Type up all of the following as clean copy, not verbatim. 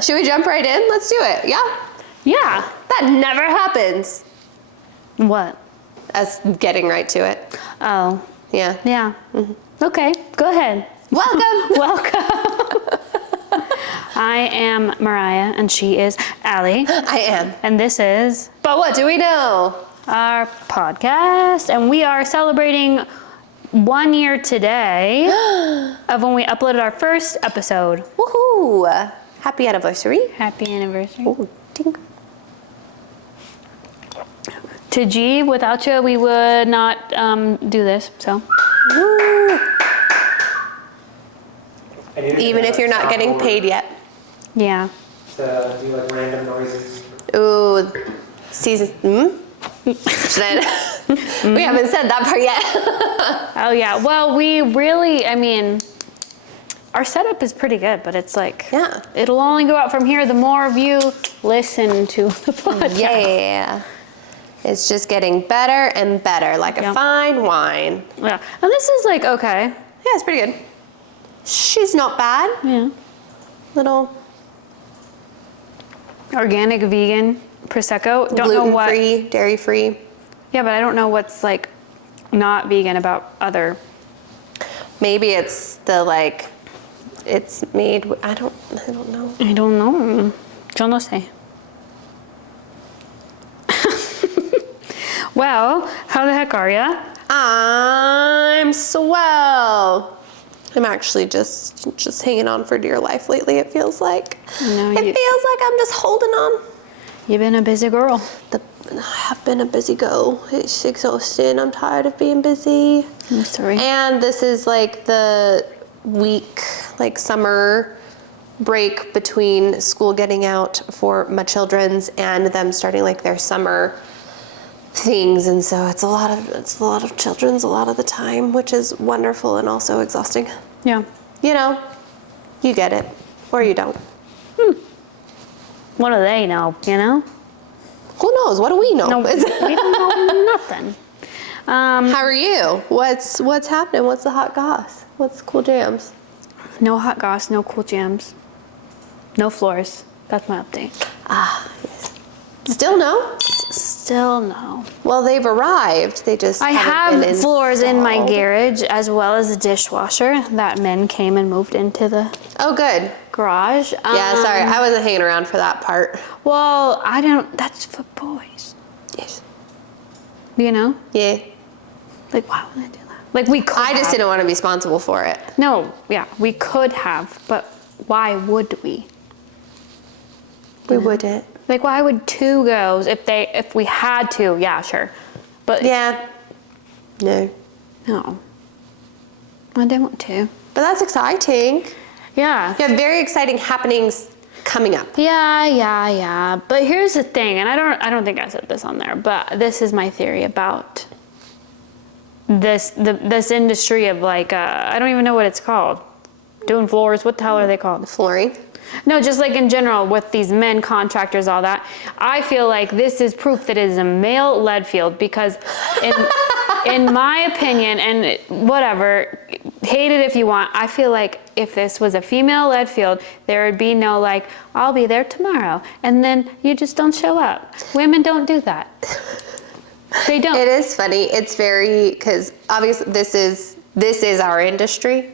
Should we jump right in? Let's do it. Yeah? Yeah. That never happens. What? Us getting right to it. Oh. Yeah. Yeah. Mm-hmm. Okay, go ahead. Welcome. Welcome. I am Mariah, and she is Allie. I am. And this is But what do we know? our podcast, and we are celebrating 1 year today of when we uploaded our first episode. Woohoo! Happy anniversary. Happy anniversary. Ooh, ding. To G, without you, we would not do this, so. Woo. Even if you're not getting paid yet. Yeah. To do like random noises. Ooh, season. We haven't said that part yet. Oh yeah. Well, we really, I mean, our setup is pretty good, but it's like, Yeah. it'll only go out from here the more of you listen to the podcast. Yeah. It's just getting better and better, like a fine wine. Yeah. And this is like, okay. Yeah, it's pretty good. She's not bad. Yeah. Little Organic, vegan, Prosecco. Don't know what. gluten-free, dairy-free. Yeah, but I don't know what's like not vegan about other. Maybe it's the like, it's made. I don't know. I don't know. Yo no sé. Well, how the heck are ya? I'm swell. I'm actually just hanging on for dear life lately. It feels like. No, It feels like I'm just holding on. You've been a busy girl. I have been a busy girl. It's exhausting. I'm tired of being busy. I'm sorry. And this is like the week, like summer break between school getting out for my children's and them starting like their summer things, and so it's a lot of children's a lot of the time, which is wonderful and also exhausting. Yeah. You know, you get it, or you don't. What do they know, you know? Who knows? What do we know? No, we don't know nothing. How are you? What's happening? What's the hot goss? What's cool jams? No hot goss, no cool jams, no floors. That's my update. Yes. Still no? Still no. Well, they've arrived. They just I haven't been have floors in my installed. garage as well as a dishwasher that men came and moved into the Oh, good. garage. Yeah, sorry. I wasn't hanging around for that part. Well, I don't. That's for boys. Yes. You know? Yeah. Like, why would I do that? Like, we could. I just have. didn't want to be responsible for it. No, yeah, we could have, but why would we? We wouldn't. Like, why would two girls if we had to? Yeah, sure, but Yeah. No. no, I don't want to. But that's exciting. Yeah. You have very exciting happenings coming up. Yeah. But here's the thing, and I don't think I said this on there, but this is my theory about this industry of like I don't even know what it's called. Doing floors, what the hell are they called? Flooring. No, just like in general with these men contractors, all that. I feel like this is proof that it is a male-led field because in my opinion, and whatever, hate it if you want, I feel like if this was a female-led field, there would be no like, I'll be there tomorrow, and then you just don't show up. Women don't do that. They don't. It is funny. It's very, because obviously this is our industry.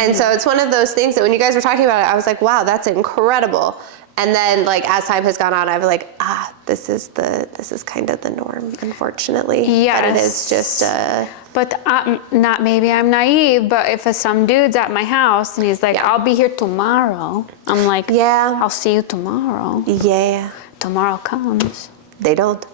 And so it's one of those things that when you guys were talking about it, I was like, wow, that's incredible. And then like as time has gone on, I was like, this is kind of the norm, unfortunately. Yes. But it is just But not maybe I'm naive, but if some dude's at my house and he's like, I'll be here tomorrow, I'm like, Yeah. I'll see you tomorrow. yeah, Tomorrow comes. they don't.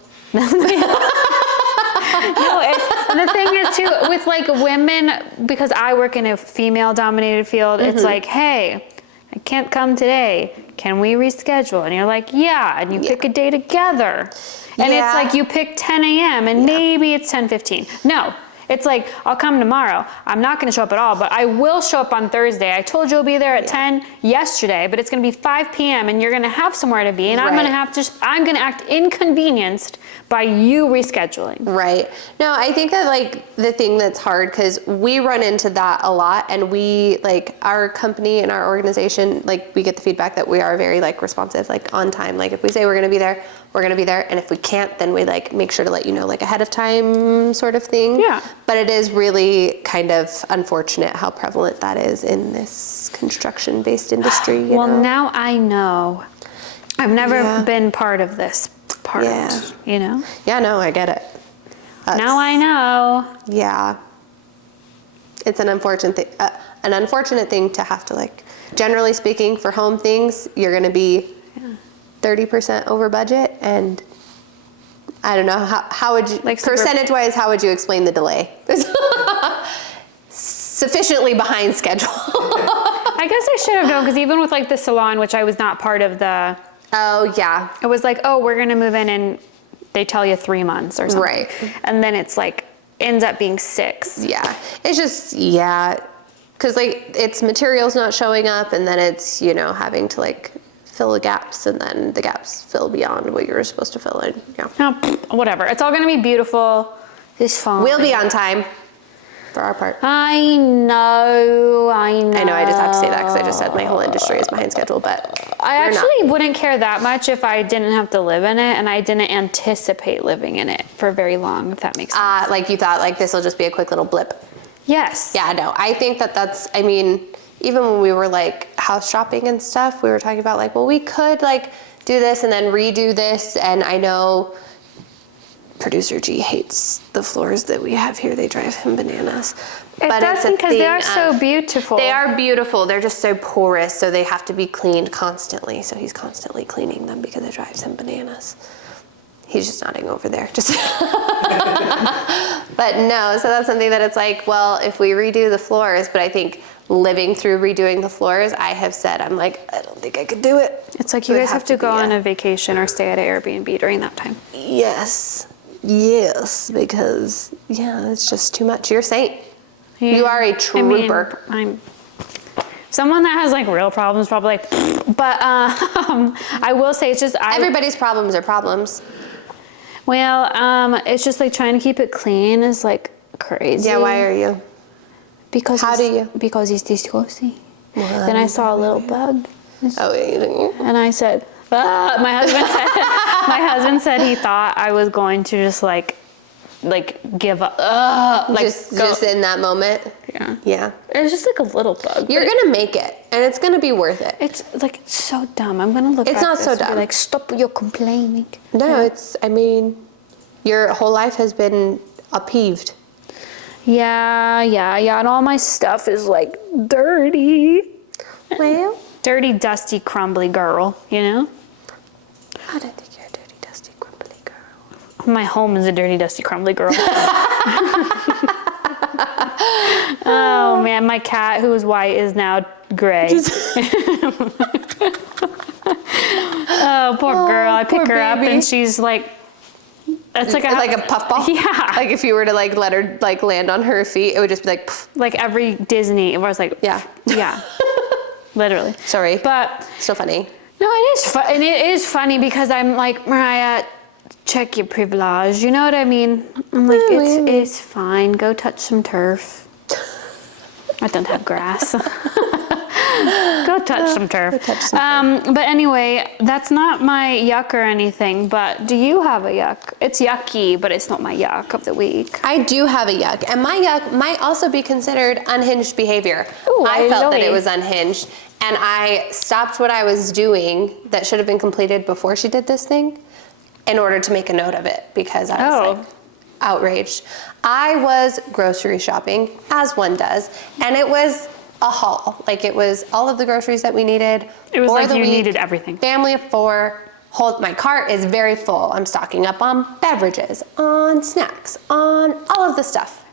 No, and the thing is too, with like women, because I work in a female-dominated field, it's like, hey, I can't come today. Can we reschedule? And you're like, yeah, and you pick a day together. And it's Yeah. like you pick 10 a.m. and maybe it's 10:15. No, It's like, I'll come tomorrow. I'm not going to show up at all, but I will show up on Thursday. I told you I'll be there at 10 yesterday, but it's going to be 5 p.m. and you're going to have somewhere to be. And I'm going to have to, I'm going to act inconvenienced by you rescheduling. Right. No, I think that like the thing that's hard, because we run into that a lot, and we like our company and our organization, like we get the feedback that we are very like responsive, like on time. Like if we say we're going to be there, we're going to be there. And if we can't, then we like make sure to let you know like ahead of time sort of thing. Yeah. But it is really kind of unfortunate how prevalent that is in this construction-based industry. You Well, know? now I know. I've never been part of this part, you know? Yeah, no, I get it. Now I know. Yeah. It's an unfortunate thing to have to like, generally speaking, for home things, you're going to be 30% over budget, and I don't know, how would you, like percentage-wise, how would you explain the delay? Sufficiently behind schedule. I guess I should have known, because even with like the salon, which I was not part of the... Oh, yeah. It was like, oh, we're going to move in, and they tell you 3 months or something. Right. And then it's like, ends up being 6. Yeah. It's just, yeah. Because like, it's materials not showing up, and then it's, you know, having to like fill the gaps, and then the gaps fill beyond what you're supposed to fill in. Yeah. No, whatever. It's all going to be beautiful. It's fine. We'll be on time for our part. I know. I know, I just have to say that because I just said my whole industry is behind schedule, but I actually wouldn't care that much if I didn't have to live in it, and I didn't anticipate living in it for very long, if that makes sense. like you thought like this will just be a quick little blip. Yes. Yeah, no, I think that's, I mean, even when we were like house shopping and stuff, we were talking about like, well, we could like do this and then redo this. And I know producer G hates the floors that we have here. They drive him bananas. It doesn't, because they are so beautiful. They are beautiful. They're just so porous, so they have to be cleaned constantly. So he's constantly cleaning them because it drives him bananas. He's just nodding over there. Just but no, so that's something that it's like, well, if we redo the floors, but I think living through redoing the floors, I have said, I'm like, I don't think I could do it. It's like you guys have to go on a vacation or stay at an Airbnb during that time. Yes, because it's just too much. You're a saint. Yeah. You are a trooper. I mean, I'm someone that has like real problems, probably like, but I will say it's just everybody's problems are problems. Well, it's just like trying to keep it clean is like crazy. Yeah, why are you? Because because it's disgusting. Well, then I saw a little bug. And I said, my husband said he thought I was going to just like give up. Like just in that moment. Yeah. It was just like a little bug. You're gonna make it, and it's gonna be worth it. It's like so dumb. I'm gonna look. It's not so dumb. And be like, stop your complaining. No, it's. I mean, your whole life has been upheaved. Yeah, and all my stuff is like dirty. Well, dirty, dusty, crumbly girl. You know. I don't think you're a dirty, dusty, crumbly girl. My home is a dirty, dusty, crumbly girl. Oh man, my cat, who was white, is now gray. Oh, poor girl. I pick her up and she's like, it's like a puffball. Yeah. Like if you were to like let her like land on her feet, it would just be like pff. Like every Disney. It was like yeah. Literally. Sorry, but so funny. No, it is fun, and it is funny because I'm like, Mariah, check your privilege. You know what I mean? I'm like, it's fine. Go touch some turf. I don't have grass. Go touch some turf. But anyway, that's not my yuck or anything. But do you have a yuck? It's yucky, but it's not my yuck of the week. I do have a yuck, and my yuck might also be considered unhinged behavior. Ooh, I felt that it was unhinged, and I stopped what I was doing that should have been completed before she did this thing in order to make a note of it, because I was like outraged. I was grocery shopping, as one does, and it was a haul. Like it was all of the groceries that we needed. It was like you needed everything. Family of 4. My cart is very full. I'm stocking up on beverages, on snacks, on all of the stuff,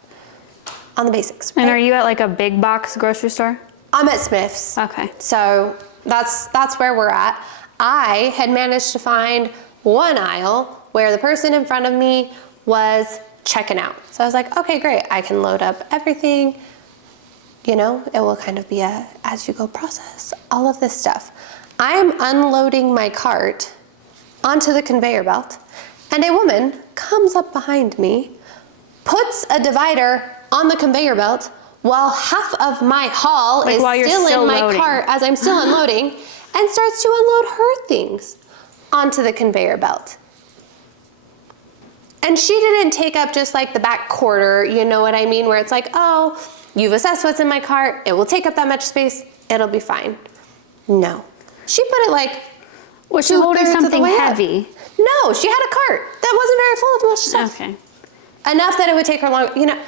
on the basics. Right? And are you at like a big box grocery store? I'm at Smith's. Okay. So that's where we're at. I had managed to find one aisle where the person in front of me was checking out. So I was like, okay, great. I can load up everything. You know, it will kind of be a as you go process, all of this stuff. I'm unloading my cart onto the conveyor belt, and a woman comes up behind me, puts a divider on the conveyor belt while half of my haul Like is while you're still still in my loading. cart as I'm still unloading, and starts to unload her things onto the conveyor belt. And she didn't take up just like the back quarter, you know what I mean? Where it's like, oh, you've assessed what's in my cart, it will take up that much space, it'll be fine. No. She put it like, Was she holding 2/3 of the something way up. heavy? No, she had a cart that wasn't very full of much stuff. Okay. Enough that it would take her long, you know.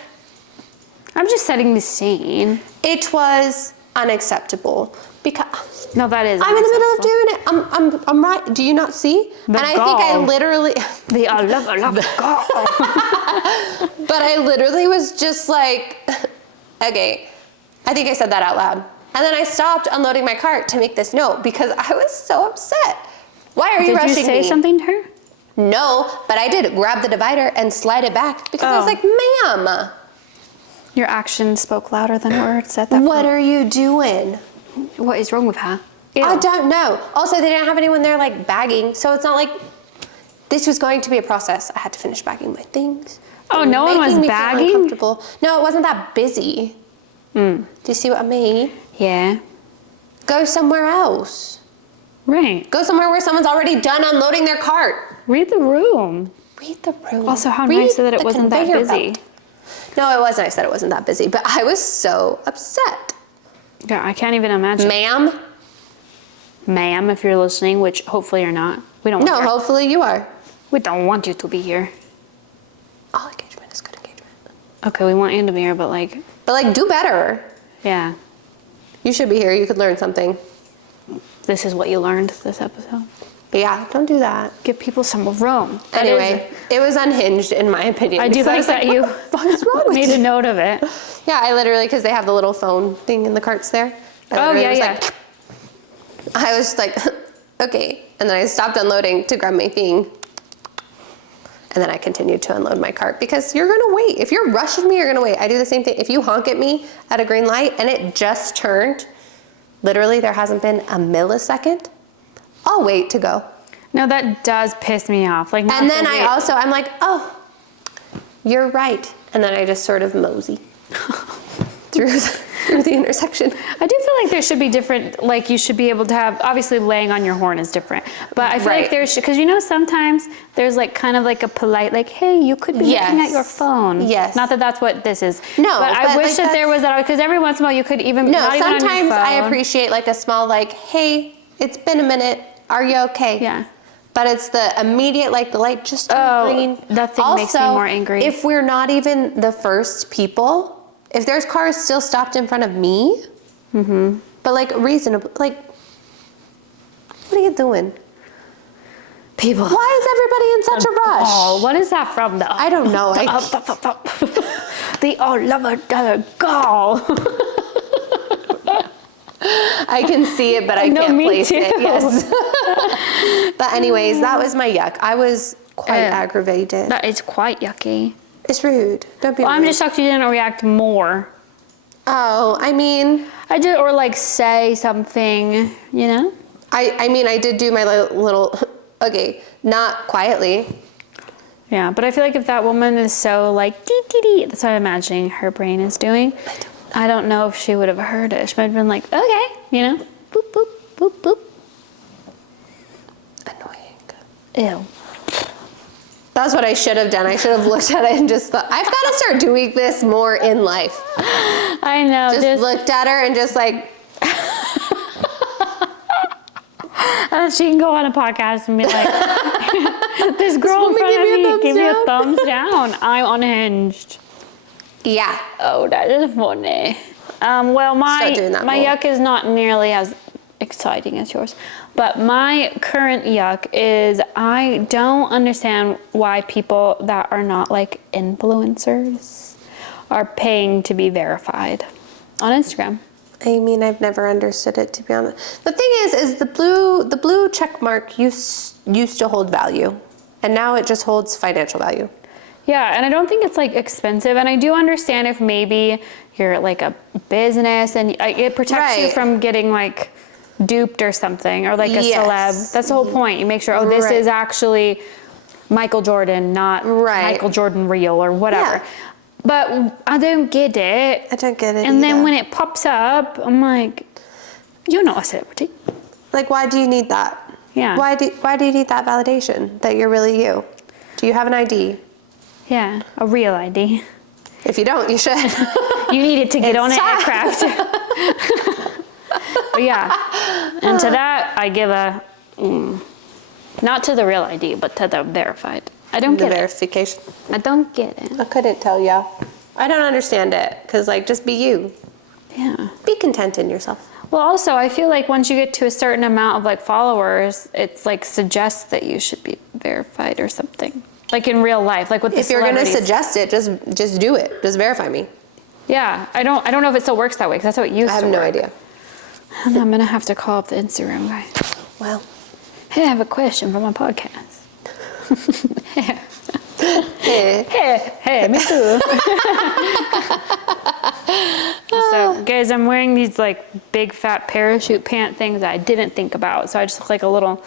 I'm just setting the scene. It was unacceptable because No, that is I'm in the middle of unacceptable. doing it. I'm right. Do you not see? The and I think I gall. literally, The I love God. but I literally was just like, okay. I think I said that out loud. And then I stopped unloading my cart to make this note because I was so upset. Why are you rushing me? Did you say something to her? No, but I did grab the divider and slide it back because I was Oh. like, ma'am, Your actions spoke louder than words at that what point. are you doing? What is wrong with her? I Ew. don't know. Also, they didn't have anyone there like bagging, so it's not like this was going to be a process. I had to finish bagging my things. Oh, They were no one was making me feel bagging? uncomfortable. No, it wasn't that busy. Do you see what I mean? Yeah. Go somewhere else. Right. Go somewhere where someone's already done unloading their cart. Read the room. Read the room. Also, how Read nice that it the wasn't that conveyor busy. belt. No, it wasn't. I said it wasn't that busy, but I was so upset. Yeah, I can't even imagine. Ma'am? Ma'am, if you're listening, which hopefully you're not. We don't. No, want you. hopefully you are. We don't want you to be here. All engagement is good engagement. Okay, we want you to be here, but like, But like, do better. yeah, You should be here. You could learn something. this is what you learned this episode. But yeah, don't do that. Give people some room. That Anyway, it was unhinged in my opinion. I do because like was that you what is wrong with made you? a note of it. Yeah, I literally, because they have the little phone thing in the carts there. I Oh, literally yeah, was yeah. like, I was like, okay. And then I stopped unloading to grab my thing. And then I continued to unload my cart because you're gonna wait. If you're rushing me, you're gonna wait. I do the same thing. If you honk at me at a green light and it just turned, literally there hasn't been a millisecond, I'll wait to go. No, that does piss me off. Like, not And then the way- I'm like, oh, you're right. And then I just sort of mosey through the intersection. I do feel like there should be different, like you should be able to have, obviously laying on your horn is different, but I feel like Right. there should, because you know sometimes there's like kind of like a polite, like, hey, you could be looking at your Yes. phone. Yes. Not that that's what this is. No, but I but, wish like, that there was that, because every once in a while you could even, No, not even on your sometimes I phone. appreciate like a small like, hey, it's been a minute. Are you okay? Yeah. But it's the immediate, like the light just turned Oh, green. that thing makes me more angry. If we're not even the first people, if there's cars still stopped in front of me, but like reasonable, like, what are you doing? People. Why is everybody in such a rush? Oh, what is that from though? I don't know. The all lover gall. I can see it, but I No, can't me place it. too. Yes. But anyways, that was my yuck. I was quite aggravated. That is quite yucky. It's rude. Don't be Well, rude. I'm just shocked you didn't react more. Oh, I mean, I did, or like say something, you know? I mean, I did do my little, okay, not quietly. Yeah, but I feel like if that woman is so like dee dee dee, that's what I'm imagining her brain is doing. I don't know if she would have heard it. She might have been like, okay, you know, boop boop boop boop. Annoying. Ew. That's what I should have done. I should have looked at it and just thought, I've got to start doing this more in life. I know. Just looked at her and just like, She can go on a podcast and be like, this girl in woman front give of me a me thumbs give me a down." thumbs down. I'm unhinged. yeah. Oh, that is funny. Well, Start doing that my more. yuck is not nearly as exciting as yours. But my current yuck is I don't understand why people that are not like influencers are paying to be verified on Instagram. I mean, I've never understood it, to be honest. The thing is the blue check mark used to hold value, and now it just holds financial value. Yeah, and I don't think it's like expensive. And I do understand if maybe you're like a business and it protects you Right. from getting like duped or something, or like a Yes. celeb. That's the whole point. You make sure, oh, this Right. is actually Michael Jordan, not Right. Michael Jordan real or whatever. Yeah. But I don't get it. I don't get it And then either. when it pops up, I'm like, you're not a celebrity. Like, why do you need that? Yeah. Why do you need that validation that you're really you? Do you have an ID? Yeah, a real ID. If you don't, you should. You need it to get It's on an time. aircraft. But yeah, and to that I give a, not to the real ID, but to the verified. I don't The get it. verification. I don't get it. I couldn't tell ya. I don't understand it. Because, like, just be you. Yeah. Be content in yourself. Well, also, I feel like once you get to a certain amount of like followers, it's like suggests that you should be verified or something. Like in real life, like with the If you're going to celebrities. suggest it, just do it. Just verify me. Yeah, I don't know if it still works that way because that's how it used I to have work. no idea. And I'm gonna have to call up the Instagram guy. Well, Hey, I have a question for my podcast. eh. Hey, me too. So, guys, I'm wearing these like big fat parachute pant things that I didn't think about. So I just look like a little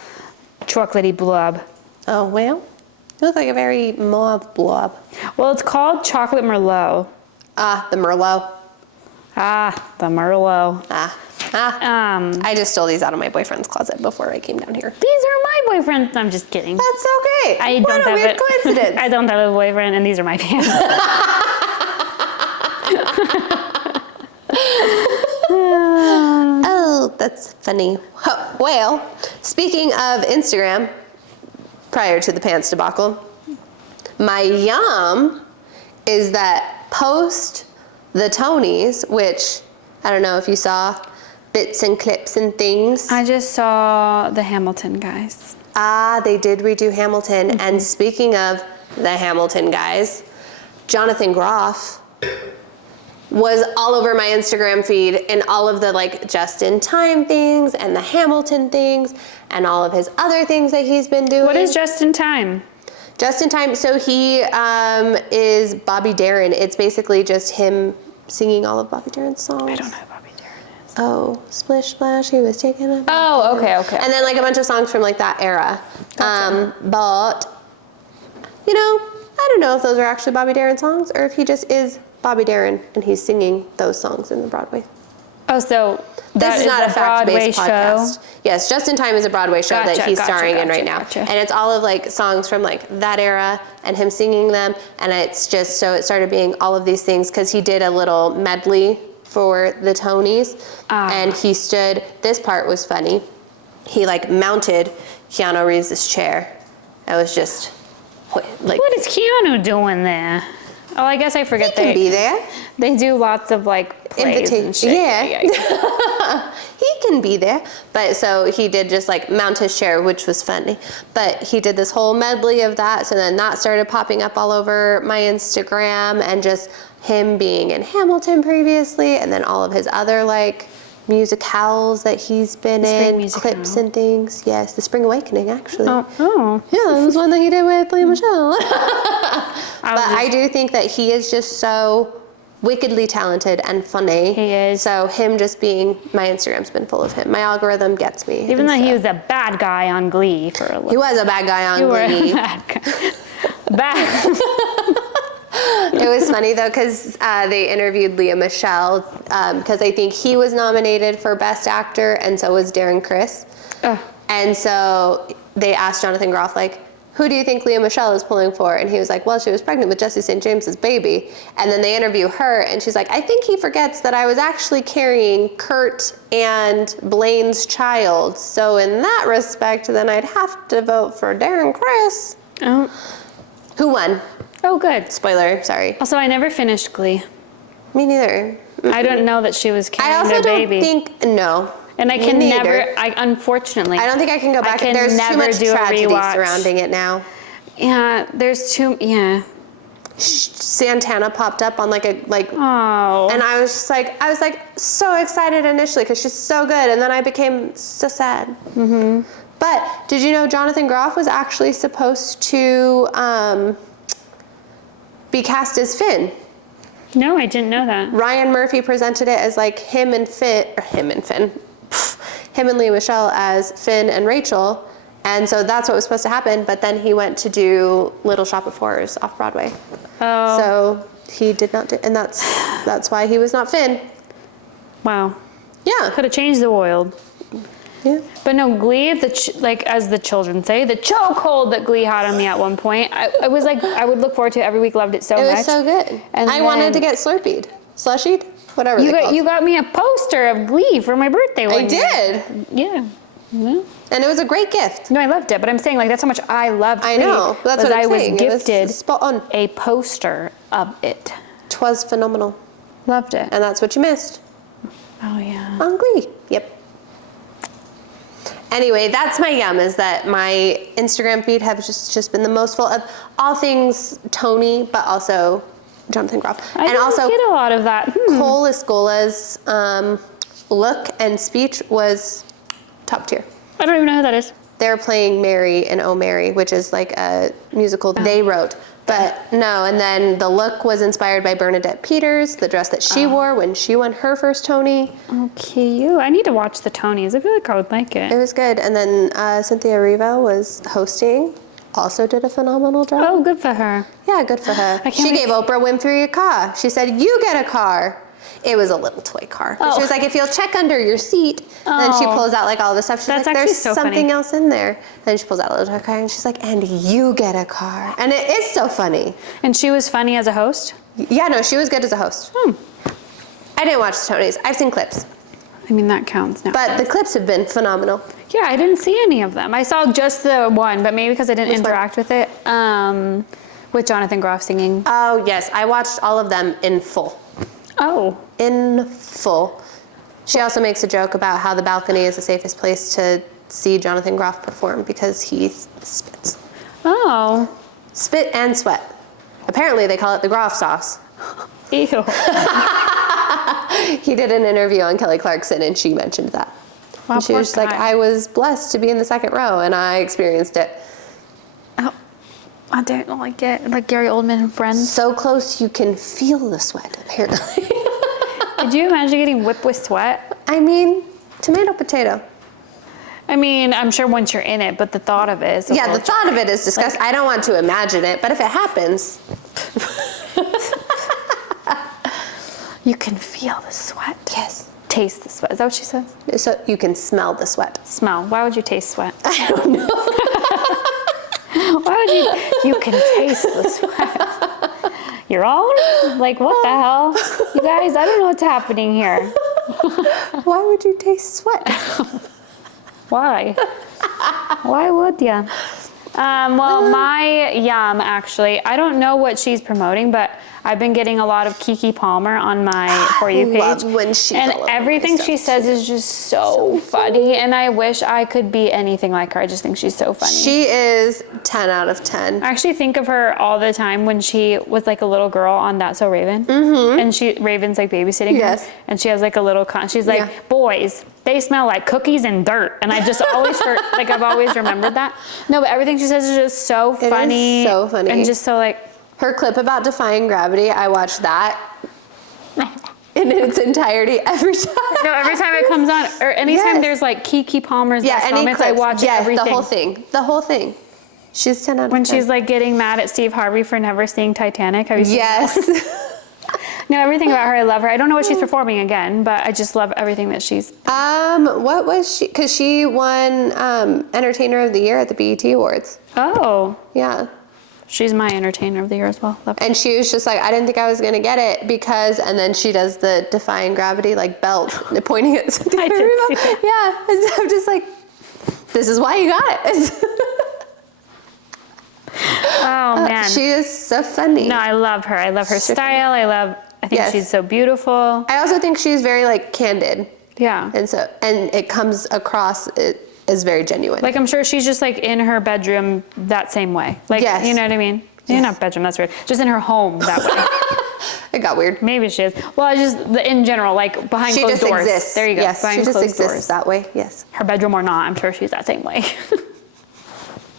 chocolatey blob. Oh, well, you look like a very mauve blob. Well, it's called chocolate merlot. Ah, the Merlot. Ah, the merlot. I just stole these out of my boyfriend's closet before I came down here. These are my boyfriends. I'm just kidding. That's okay. I What don't a have weird it. coincidence. I don't have a boyfriend, and these are my pants. Oh, that's funny. Well, speaking of Instagram, prior to the pants debacle, my yum is that post the Tonys, which I don't know if you saw bits and clips and things. I just saw the Hamilton guys. They did redo Hamilton. Mm-hmm. And speaking of the Hamilton guys, Jonathan Groff was all over my Instagram feed and all of the like just in time things and the Hamilton things and all of his other things that he's been doing. What is just in time? Just in time? So he is Bobby Darin. It's basically just him singing all of Bobby Darin's songs. I don't know who Bobby Darin is. Oh, Splish Splash, he was taking a bath. Oh, okay. And then like a bunch of songs from like that era. Gotcha. But, you know, I don't know if those are actually Bobby Darin songs or if he just is Bobby Darin and he's singing those songs in the Broadway. Oh, so This is not a Broadway fact-based show. podcast. Yes, Just in Time is a Broadway show that he's starring in right now. Gotcha. And it's all of like songs from like that era and him singing them. And it's just, so it started being all of these things because he did a little medley for the Tonys. And he stood, this part was funny. He like mounted Keanu Reeves' chair. It was just like, What is Keanu doing there? Oh, I guess I forget he can be there. They do lots of like plays and shit. Yeah. He can be there. But so he did just like mount his chair, which was funny. But he did this whole medley of that. So then that started popping up all over my Instagram and just him being in Hamilton previously. And then all of his other like musicals that he's been Spring in, musical. clips and things. Yes, The Spring Awakening actually. Oh. Yeah, that was one that he did with Lea Michele. But just- I do think that he is just so wickedly talented and funny. He is. So him just being, my Instagram's been full of him. My algorithm gets me. Even and though he so- was a bad guy on Glee for a little. He was a bad guy on You were a Glee. bad guy. Bad. It was funny though, because they interviewed Lea Michele, because I think he was nominated for Best Actor, and so was Darren Criss. And so they asked Jonathan Groff, like, who do you think Lea Michele is pulling for? And he was like, well, she was pregnant with Jesse St. James's baby. And then they interview her, and she's like, I think he forgets that I was actually carrying Kurt and Blaine's child. So in that respect, then I'd have to vote for Darren Criss. Oh. Who won? Oh, good. Spoiler, sorry. Also, I never finished Glee. Me neither. I don't know that she was I carrying also their don't baby. think, no. And I Me can neither. never, unfortunately. I don't think I can go back. can There's too never much do a tragedy rewatch. surrounding it now. Yeah, yeah. Santana popped up on like a, Oh. and I was like so excited initially because she's so good, and then I became so sad. Mm-hmm. But did you know Jonathan Groff was actually supposed to be cast as Finn. No, I didn't know that. Ryan Murphy presented it as like him and Lee Michelle as Finn and Rachel. And so that's what was supposed to happen. But then he went to do Little Shop of Horrors off Broadway. Oh. So he did not do, and that's why he was not Finn. Wow. Yeah. Could have changed the world. Yeah. But no, Glee, like as the children say, the chokehold that Glee had on me at one point. I was like, I would look forward to it every week, loved it so much. It was so good. And I wanted to get Slurpeed. Slushied? Whatever you got me a poster of Glee for my birthday one year. did. Yeah. Yeah. And it was a great gift. No, I loved it, but I'm saying like that's how much I loved Glee. I know. That's what I'm saying. I was gifted spot on. a poster of it. 'Twas phenomenal. Loved it. And that's what you missed. Oh yeah. On Glee. Yep. Anyway, that's my yum, is that my Instagram feed have just been the most full of all things Tony, but also Jonathan Groff. I didn't get a lot of that. Cole Escola's look and speech was top tier. I don't even know who that is. They're playing Mary in Oh Mary, which is like a musical they wrote. But no, and then the look was inspired by Bernadette Peters, the dress that she wore when she won her first Tony. Okay, you. I need to watch the Tonys. I feel like I would like it. It was good. And then Cynthia Erivo was hosting, also did a phenomenal job. Oh, good for her. Yeah, good for her. can't She wait gave Oprah Winfrey a car. She said, "You get a car." It was a little toy car. But she was like, "If you'll check under your seat," and then she pulls out like all the stuff. She's That's like, actually "There's so something funny. else in there." Then she pulls out a little toy car and she's like, "And you get a car." And it is so funny. And she was funny as a host? Yeah, no, she was good as a host. I didn't watch the Tonys. I've seen clips, I mean, that counts now. but the clips have been phenomenal. Yeah, I didn't see any of them. I saw just the one, but maybe because I didn't Which one? interact with it. With Jonathan Groff singing. Oh yes, I watched all of them in full. Oh. In full. She also makes a joke about how the balcony is the safest place to see Jonathan Groff perform because he spits. Oh. Spit and sweat. Apparently they call it the Groff sauce. Ew. He did an interview on Kelly Clarkson and she mentioned that. Wow, And she poor was just like, guy. I was blessed to be in the second row and I experienced it. Oh, I don't like it. Like Gary Oldman and Friends. So close you can feel the sweat, apparently. Could you imagine getting whipped with sweat? I mean, tomato, potato. I mean, I'm sure once you're in it, but the thought of it is. Yeah, the thought of it is disgusting. I don't want to imagine it, but if it happens. You can feel the sweat. Yes. Taste the sweat. Is that what she says? So you can smell the sweat. Smell. Why would you taste sweat? I don't know. Why would you can taste the sweat. Your own? Like, what the hell? You guys, I don't know what's happening here. Why would you taste sweat? Why? Why would ya? Well, my yum, actually, I don't know what she's promoting, but I've been getting a lot of Keke Palmer on my For You page. Love when she's and all over my everything stuff, she says is just so funny, and I wish I could be anything like her. I just think she's so funny. She is 10 out of 10. I actually think of her all the time when she was like a little girl on That's So Raven. Mm-hmm. And Raven's like babysitting Yes. her. And she has like a little, she's like, Yeah. boys, they smell like cookies and dirt. And I just always, I've always remembered that. No, but everything she says is just so It funny. is so funny. And just so like, Her clip about defying gravity, I watch that in its entirety every time. no, every time it comes on, or anytime Yes. there's like Keke Palmer's best any moments, I clips. watch Yes, everything. the whole thing. The whole thing. She's 10 out of 10. When she's like getting mad at Steve Harvey for never seeing Titanic. Have you seen that? Yes. No, everything about her, I love her. I don't know what she's performing again, but I just love everything that she's. What was she? Because she won Entertainer of the Year at the BET Awards. Oh, Yeah. she's my entertainer of the year as well. Love her. And she was just like, I didn't think I was going to get it because, and then she does the defying gravity, like belt, pointing at something. I did see that. Yeah. And so I'm just like, this is why you got it. Oh man, She is so funny. no, I love her. I love her style. I think Yes. she's so beautiful. I also think she's very like candid. Yeah. And it comes across as very genuine. Like I'm sure she's just like in her bedroom that same way. Like, Yes. you know what I mean? Yeah, Yes. not bedroom, that's weird. Just in her home that way. It got weird. Maybe she is. Well, I just, in general, like behind She closed just doors. exists. There you go. Yes, Behind she just closed exists doors. that way. Yes. Her bedroom or not, I'm sure she's that same way.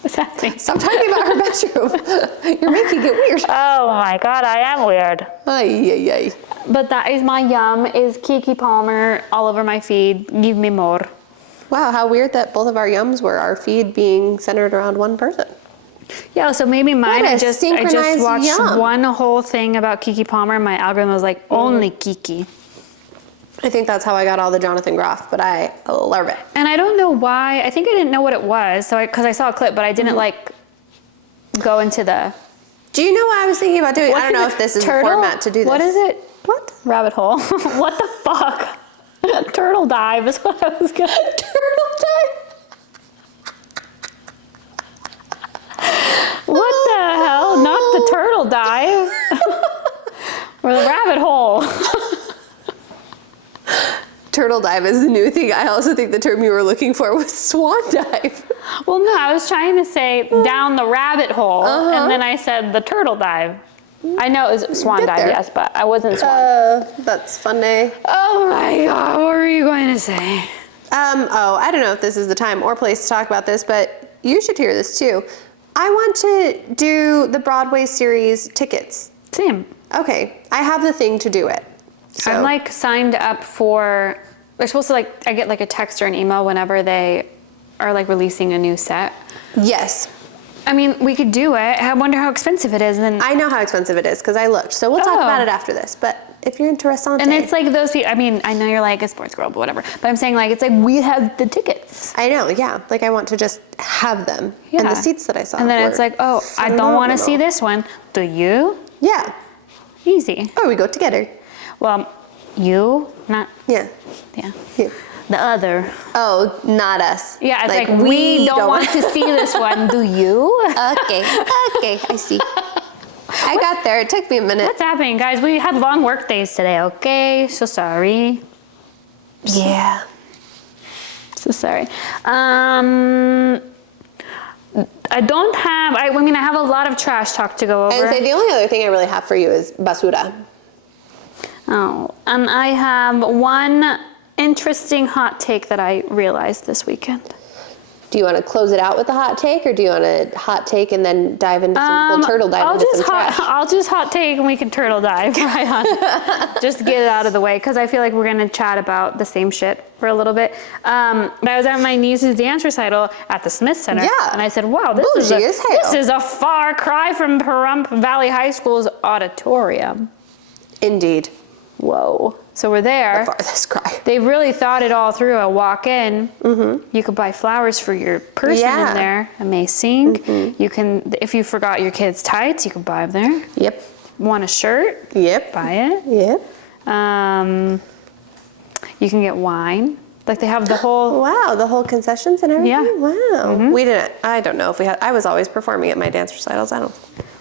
What's that? crazy. Stop talking about her bedroom. You're making it weird. Oh my God, I am weird. Ay, ay, ay. But that is my yum, is Kiki Palmer all over my feed. Give me more. Wow, how weird that both of our yums were our feed being centered around one person. Yeah, so maybe mine, What a I just synchronized watched yum. one whole thing about Kiki Palmer. My algorithm was like, only Kiki. I think that's how I got all the Jonathan Groff, but I love it. And I don't know why. I think I didn't know what it was, so because I saw a clip, but I didn't like go into the. Do you know what I was thinking about doing? I don't know if this is the format to do this. What is it? What? Rabbit hole. What the fuck? Turtle dive is what I was gonna. Turtle dive? What the hell? Not the turtle dive. Or the rabbit hole. Turtle dive is the new thing. I also think the term you were looking for was swan dive. Well, no, I was trying to say down the rabbit hole, and then I said the turtle dive. I know it was swan Get dive, there. yes, but I wasn't swan. That's funny. Oh my God, what were you going to say? I don't know if this is the time or place to talk about this, but you should hear this too. I want to do the Broadway series tickets. Same. Okay, I have the thing to do it. So. I'm like signed up for, they're supposed to like, I get like a text or an email whenever they are like releasing a new set. Yes. I mean, we could do it. I wonder how expensive it is. And then I know how expensive it is because I looked. So we'll talk Oh. about it after this. But if you're interested, and it's like those people, I mean, I know you're like a sports girl, but whatever. But I'm saying like, it's like we have the tickets. I know, yeah. Like I want to just have them. And the seats that I saw. And then were it's like, oh, I don't want to see phenomenal. this one. Do you? Yeah. Easy. Oh, we go together. Well, you, not, Yeah. yeah. Yeah. The other. Oh, not us. Yeah, it's like we don't want want to see this one. Do you? Okay. Okay. I see. I got there. It took me a minute. What's happening, guys? We had long work days today, okay? So sorry. Yeah. So sorry. I don't have, I mean, I have a lot of trash talk to go over. And say the only other thing I really have for you is basura. Oh, and I have one interesting hot take that I realized this weekend. Do you want to close it out with a hot take, or do you want a hot take and then dive into some turtle dive into some trash? I'll just hot take and we can turtle dive right on. Just to get it out of the way, because I feel like we're gonna chat about the same shit for a little bit. But I was at my niece's dance recital at the Smith Center, Yeah. and I said, "Wow, this Bougie as hell. this is a far cry from Pahrump Valley High School's auditorium." Indeed. Whoa! So we're there. Farthest cry. They really thought it all through. I walk in, you could buy flowers for your person Yeah. in there, amazing. You can, if you forgot your kids' tights, you can buy them there. Yep. Want a shirt? Yep. Buy it. Yep. You can get wine. Like they have the whole, Wow, the whole concessions and everything? Yeah. Wow. We didn't, I don't know if we had, I was always performing at my dance recitals.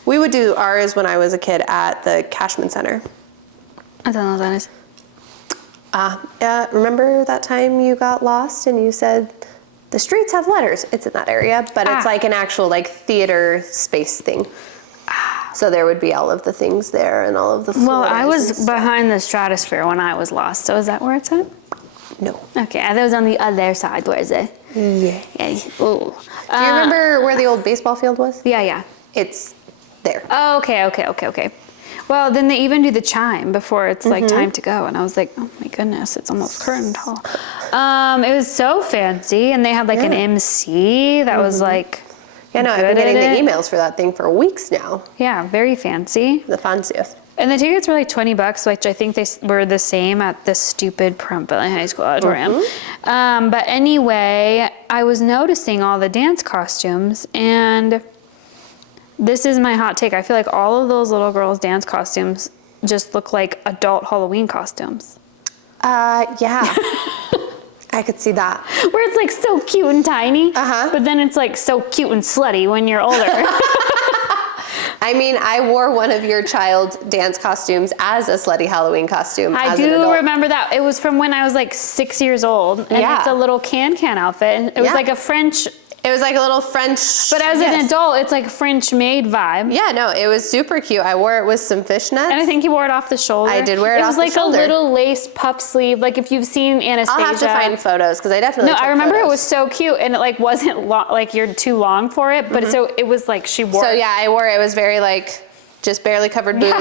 We would do ours when I was a kid at the Cashman Center. I don't know what that is. Remember that time you got lost and you said, the streets have letters? It's in that area, but it's like an actual like theater space thing. So there would be all of the things there and all of the floors. Well, I and was stuff. behind the stratosphere when I was lost. So is that where it's at? No. Okay, I thought it was on the other side. Where is it? Yeah. Yeah. Ooh. Do you remember where the old baseball field was? Yeah. It's there. Oh, okay. Well, then they even do the chime before it's like time to go, and I was like, oh my goodness, it's almost curtain call. It was so fancy, and they had like an MC that was like, Yeah, no, I've been getting the emails for that thing for weeks now. yeah, very fancy. The fanciest. And the tickets were like $20, which I think they were the same at the stupid Pahrump Valley High School auditorium. But anyway, I was noticing all the dance costumes, and this is my hot take. I feel like all of those little girls' dance costumes just look like adult Halloween costumes. Yeah. I could see that. Where it's like so cute and tiny, Uh-huh. but then it's like so cute and slutty when you're older. I mean, I wore one of your child's dance costumes as a slutty Halloween costume. I as an do adult. remember that. It was from when I was like 6 years old, and Yeah. it's a little can outfit. And it was Yeah. like a French It was like a little French. But as an adult, it's like French maid vibe. Yeah, no, it was super cute. I wore it with some fishnets. And I think you wore it off the shoulder. I did wear it off the shoulder. It was like a little lace puff sleeve. Like if you've seen Anastasia. I'll have to find photos because I definitely No, I remember photos. it was so cute and it like wasn't like you're too long for it. But so it was like she wore So it. yeah, I wore it. It was very like just barely covered boob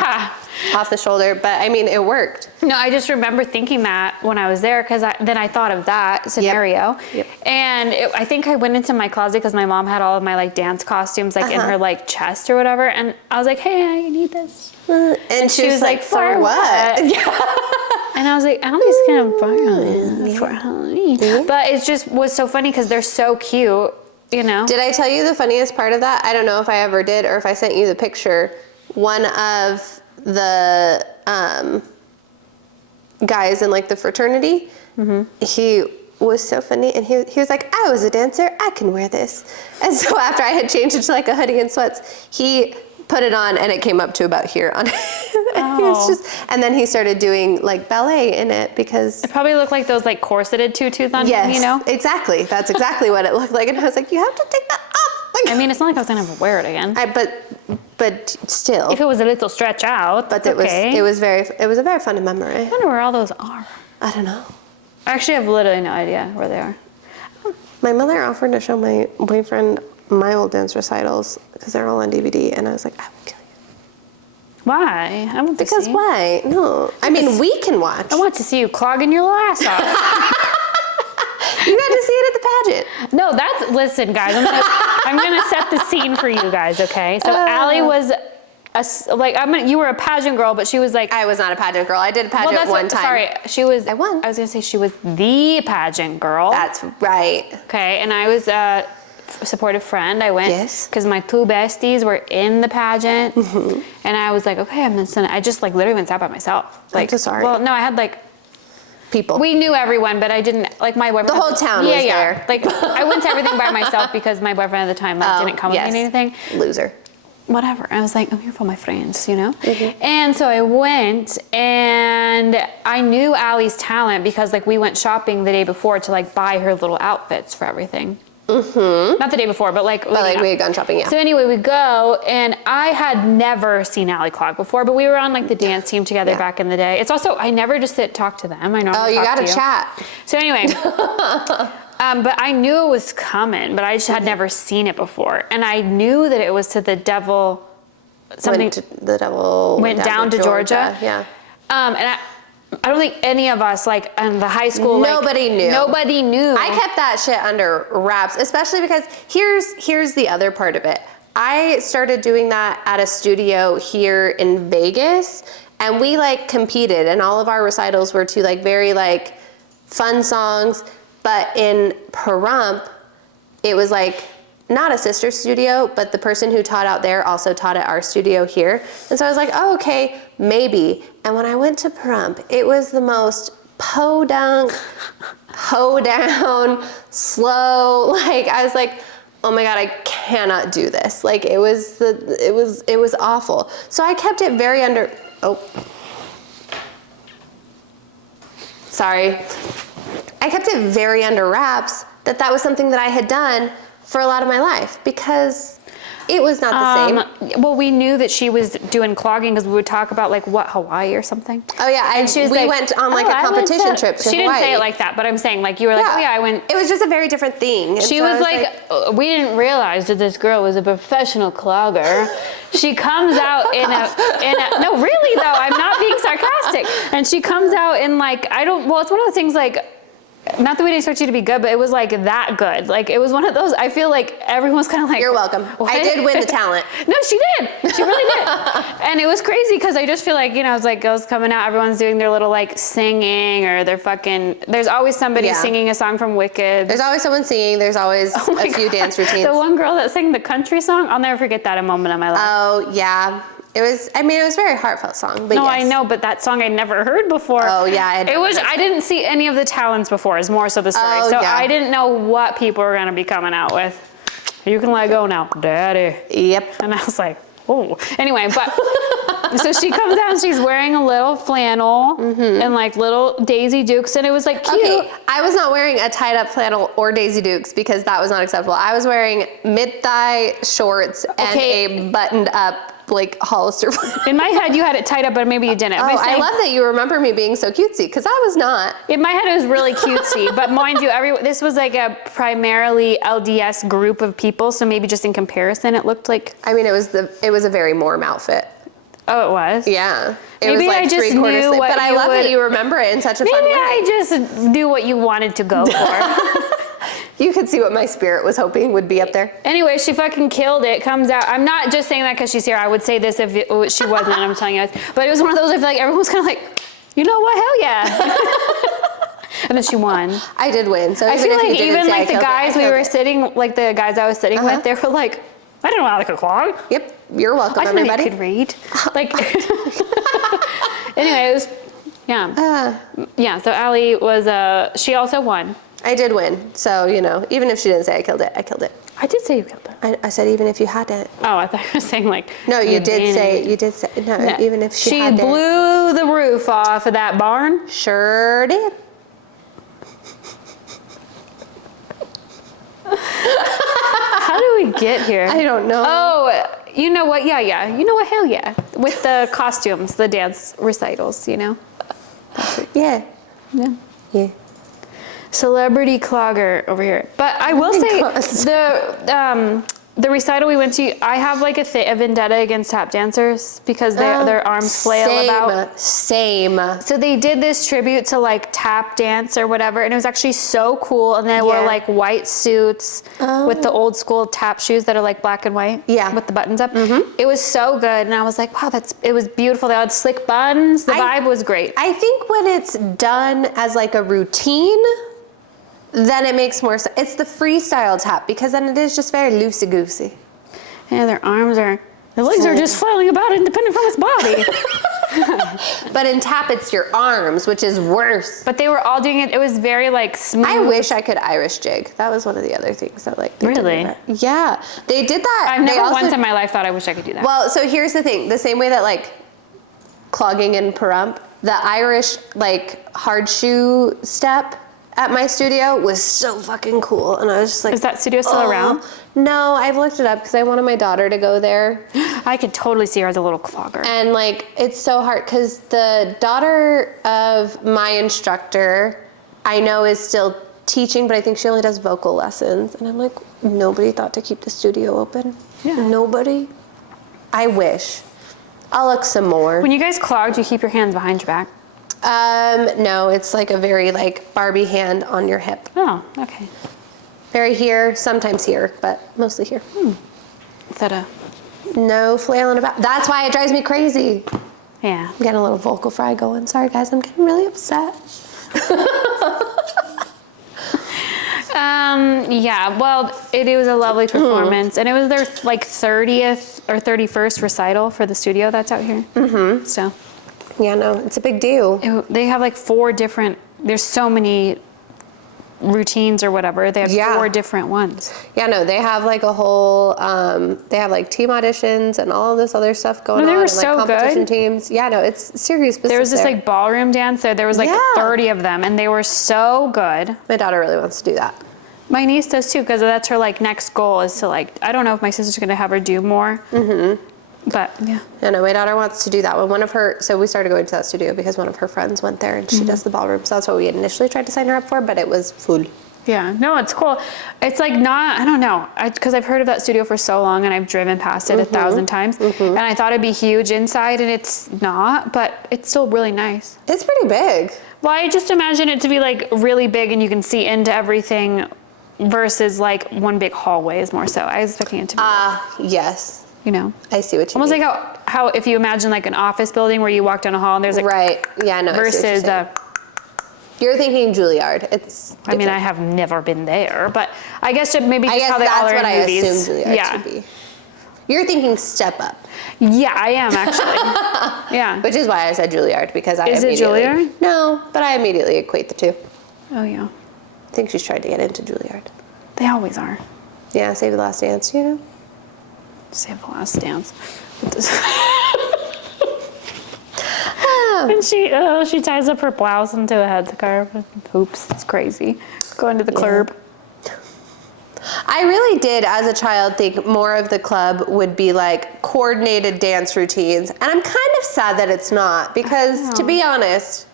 off the shoulder. But I mean, it worked. No, I just remember thinking that when I was there because then I thought of that scenario. Yep. And I think I went into my closet because my mom had all of my like dance costumes like in her like chest or whatever. And I was like, hey, I need this. And she was like, for what? And I was like, Allie's gonna borrow it for Halloween. Yeah. But it just was so funny because they're so cute, you know? Did I tell you the funniest part of that? I don't know if I ever did or if I sent you the picture. One of the guys in like the fraternity, he was so funny and he was like, I was a dancer, I can wear this. And so after I had changed it to like a hoodie and sweats, he put it on and it came up to about here on and he was just, and then he started doing like ballet in it because It probably looked like those like corseted tutus on him, you know? exactly, that's exactly what it looked like. And I was like, you have to take that off. Like, I mean, it's not like I was gonna ever wear it again. but still. If it was a little stretch out, But that's okay. it was a very fun memory. I wonder where all those are. I don't know. I actually have literally no idea where they are. My mother offered to show my boyfriend my old dance recitals because they're all on DVD, and I was like, I will kill you. Why? I want to Because see. why? No. I mean, we can watch. I want to see you clogging your ass off. You got to see it at the pageant. No, listen, guys, I'm gonna set the scene for you guys, okay? So Allie was you were a pageant girl, but she was like, I was not a pageant girl. I did a pageant one time. Sorry, she was. I won. I was gonna say she was the pageant girl. That's right. Okay, and I was a supportive friend. I went Yes. because my two besties were in the pageant, and I was like, okay, I'm gonna send it. I just like literally went sat by myself. Like, so sorry. Well, no, I had like. People. We knew everyone, but I didn't like my boyfriend. The whole town was there. Like I went to everything by myself because my boyfriend at the time didn't come with me to anything. Loser. Whatever. I was like, I'm here for my friends, you know? And so I went and I knew Allie's talent because like we went shopping the day before to like buy her little outfits for everything. Not the day before, but like. But like we had gone shopping, yeah. So anyway, we go and I had never seen Allie clog before, but we were on like the dance team together back in the day. It's also, I never just talk to them. I normally you talk got to to chat. So anyway, but I knew it was coming, but I just had never seen it before. And I knew that it was to the devil, The devil went down to Georgia. Yeah. And I don't think any of us, like, in the high school, Nobody knew. Nobody knew. I kept that shit under wraps, especially because here's the other part of it. I started doing that at a studio here in Vegas, and we like competed, and all of our recitals were to like very like fun songs. But in Pahrump, it was like not a sister studio, but the person who taught out there also taught at our studio here. And so I was like, oh, okay, maybe. And when I went to Pahrump, it was the most podunk, hoedown, slow. Like I was like, oh my God, I cannot do this. Like it was awful. So I kept it very under. Oh, sorry. I kept it very under wraps that was something that I had done for a lot of my life because it was not the same. Well, we knew that she was doing clogging because we would talk about like what, Hawaii or something. Oh yeah, and she was we like, went on like a competition trip to She Hawaii. didn't say it like that, but I'm saying like you were like, oh yeah, I went. It was just a very different thing. And She so I was like, we didn't realize that this girl was a professional clogger. She comes out in a, no, really though, I'm not being sarcastic. And she comes out in like, it's one of the things like, not that we didn't expect you to be good, but it was like that good. Like it was one of those, I feel like everyone was kind of like, you're welcome. What? I did win the talent. No, she did. She really did. And it was crazy because I just feel like, it's like girls coming out, everyone's doing their little like singing or there's always somebody singing a song from Wicked. There's always someone singing. There's always a few dance routines. The one girl that sang the country song, I'll never forget that a moment in my life. Oh yeah. It was a very heartfelt song, but no, yes. I know, but that song I'd never heard before. Oh yeah, I didn't see any of the talents before, is more so the story. Oh, so yeah. I didn't know what people were gonna be coming out with. You can let go now, daddy. Yep. And I was like, oh. Anyway, but So she comes out and she's wearing a little flannel and like little Daisy Dukes, and it was like cute. Okay, I was not wearing a tied up flannel or Daisy Dukes because that was not acceptable. I was wearing mid-thigh shorts and a buttoned up like Hollister flannel. In my head, you had it tied up, but maybe you didn't. Oh, I love that you remember me being so cutesy because I was not. In my head, it was really cutesy, but mind you, this was like a primarily LDS group of people, so maybe just in comparison, it looked like. I mean, it was a very Mormon outfit. Oh, it was? Yeah. It Maybe was like I just 3/4 knew sleeve. what But I you love that would- you remember it in such a fun Maybe way. I just knew what you wanted to go for. You could see what my spirit was hoping would be up there. Anyway, she fucking killed it. Comes out. I'm not just saying that because she's here. I would say this if she wasn't. I'm telling you. But it was one of those. I feel like everyone was kind of like, you know what? Hell yeah. And then she won. I did win. So I even feel if like you didn't even say like I the killed it, guys I we killed were it. sitting, like the guys I was sitting with, they were like, I didn't know how to clog. Yep. You're welcome, I didn't know everybody. you could read. Like, anyway, it was, yeah. Yeah, so Allie was, she also won. I did win. So, even if she didn't say I killed it, I killed it. I did say you killed her. I said even if you hadn't. Oh, I thought you were saying like. No, you did say, didn't. no, even if she hadn't. She blew the roof off of that barn. Sure did. How do we get here? I don't know. Oh, you know what? Yeah. You know what? Hell yeah. With the costumes, the dance recitals, Yeah. Yeah. Yeah. Celebrity clogger over here. But I will say the recital we went to, I have like a vendetta against tap dancers because their arms flail about. Same. So they did this tribute to like tap dance or whatever, and it was actually so cool. And they wore like white suits with the old school tap shoes that are like black and white. Yeah. With the buttons up. It was so good, and I was like, wow, it was beautiful. They had slick buns. The vibe was great. I think when it's done as like a routine, then it makes more sense. It's the freestyle tap because then it is just very loosey-goosey. Yeah, their legs are just flailing about independent from his body. But in tap, it's your arms, which is worse. But they were all doing it. It was very like smooth. I wish I could Irish jig. That was one of the other things that like. They did Really? with it. Yeah, they did that. I've They never also- once in my life thought I wish I could do that. Well, so here's the thing. The same way that like clogging and perump, the Irish like hard shoe step at my studio was so fucking cool. And I was just like, Is that studio still around? No, I've looked it up because I wanted my daughter to go there. I could totally see her as a little clogger. And like, it's so hard because the daughter of my instructor, I know is still teaching, but I think she only does vocal lessons. And I'm like, nobody thought to keep the studio open. Yeah. Nobody. I wish. I'll look some more. When you guys clog, do you keep your hands behind your back? No, it's like a very like Barbie hand on your hip. Oh, okay. Very here, sometimes here, but mostly here. Is that a... No flailing about. That's why it drives me crazy. Yeah. I'm getting a little vocal fry going. Sorry guys, I'm getting really upset. Yeah, well, it was a lovely performance, and it was their like 30th or 31st recital for the studio that's out here. Mm-hmm. So Yeah, no, it's a big deal. they have like 4 different. There's so many routines or whatever. They have 4 different ones. Yeah, no, they have like a whole, they have like team auditions and all of this other stuff going on. They were and, like, so competition good. teams. Yeah, no, it's serious business. There was this there. like ballroom dance there. There was like Yeah. 30 of them, and they were so good. My daughter really wants to do that. My niece does too, because that's her like next goal is to like, I don't know if my sister's gonna have her do more. Mm-hmm. But yeah. Yeah, no, my daughter wants to do that one. So we started going to that studio because one of her friends went there and she does the ballroom. So that's what we initially tried to sign her up for, but it was full. Yeah, no, it's cool. It's like not, I don't know, because I've heard of that studio for so long and I've driven past it 1,000 times. And I thought it'd be huge inside, and it's not, but it's still really nice. It's pretty big. Well, I just imagine it to be like really big and you can see into everything versus like one big hallway is more so. I was expecting it to be, Yes. you know, I see what you almost mean. like how if you imagine like an office building where you walk down a hall and there's like, Right. Yeah, no. I see what you're versus saying. You're thinking Juilliard. It's. I mean, different. I have never been there, but I guess maybe I just guess how they all that's are what in I movies. assume Juilliard Yeah. to be. You're thinking Step Up, Yeah, I am actually. Yeah. which is why I said Juilliard because I Is it immediately. Juilliard? No, but I immediately equate the two. Oh yeah. I think she's tried to get into Juilliard. They always are. Yeah, Save the Last Dance, Save the Last Dance. And she ties up her blouse into a headscarf and hoops. It's crazy. Going to the club. I really did, as a child, think more of the club would be like coordinated dance routines. And I'm kind of sad that it's not, because to be honest,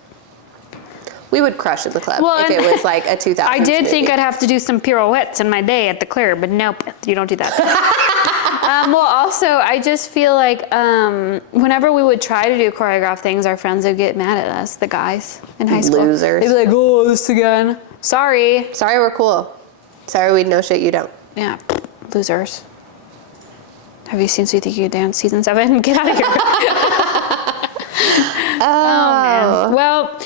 we would crush at the club if it was like a 2000s I did movie. think I'd have to do some pirouettes in my day at the club, but nope, you don't do that. Well, also, I just feel like whenever we would try to do choreographed things, our friends would get mad at us, the guys in high school. Losers. They'd be like, oh, this again. Sorry. Sorry, we're cool. Sorry, we know shit you don't. Yeah, losers. Have you seen So You Think You Can Dance season 7? Get out of here. Oh, man. Well,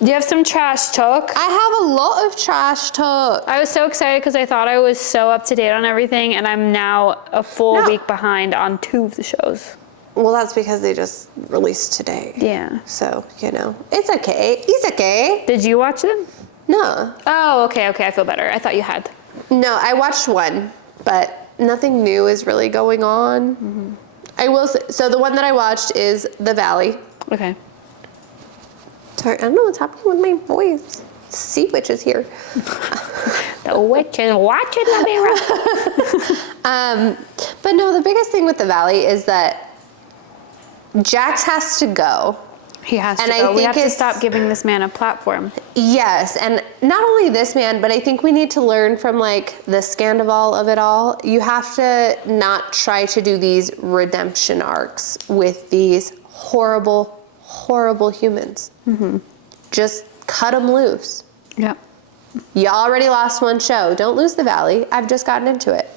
do you have some trash talk? I have a lot of trash talk. I was so excited because I thought I was so up to date on everything, and I'm now a full week behind on 2 of the shows. Well, that's because they just released today. Yeah. So, it's okay. It's okay. Did you watch them? No. Oh, okay, I feel better. I thought you had. No, I watched one, but nothing new is really going on. Mm-hmm. I will say, so the one that I watched is The Valley. Okay. Sorry, I don't know what's happening with my voice. Sea Witch is here. The witch is watching the mirror. But no, the biggest thing with The Valley is that Jax has to go. He has to And I go. We think have to it's- stop giving this man a platform. Yes, and not only this man, but I think we need to learn from like the Scandival of it all. You have to not try to do these redemption arcs with these horrible, horrible humans. Mm-hmm. Just cut them loose. Yep. You already lost one show. Don't lose The Valley. I've just gotten into it.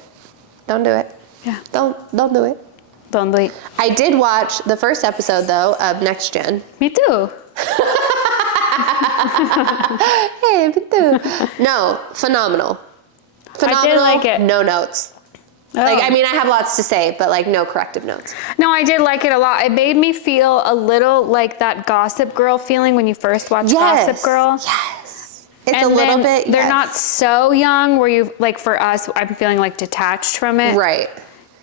Don't do it. Yeah. Don't do it. Don't do it. I did watch the first episode though of Next Gen. Me too. Hey, me too. No, phenomenal. Phenomenal. I did like it. No notes. Oh. Like, I mean, I have lots to say, but like no corrective notes. No, I did like it a lot. It made me feel a little like that Gossip Girl feeling when you first watched Gossip Girl. Yes. It's And a little then bit. They're yes. not so young where you, like for us, I'm feeling like detached from it. Right.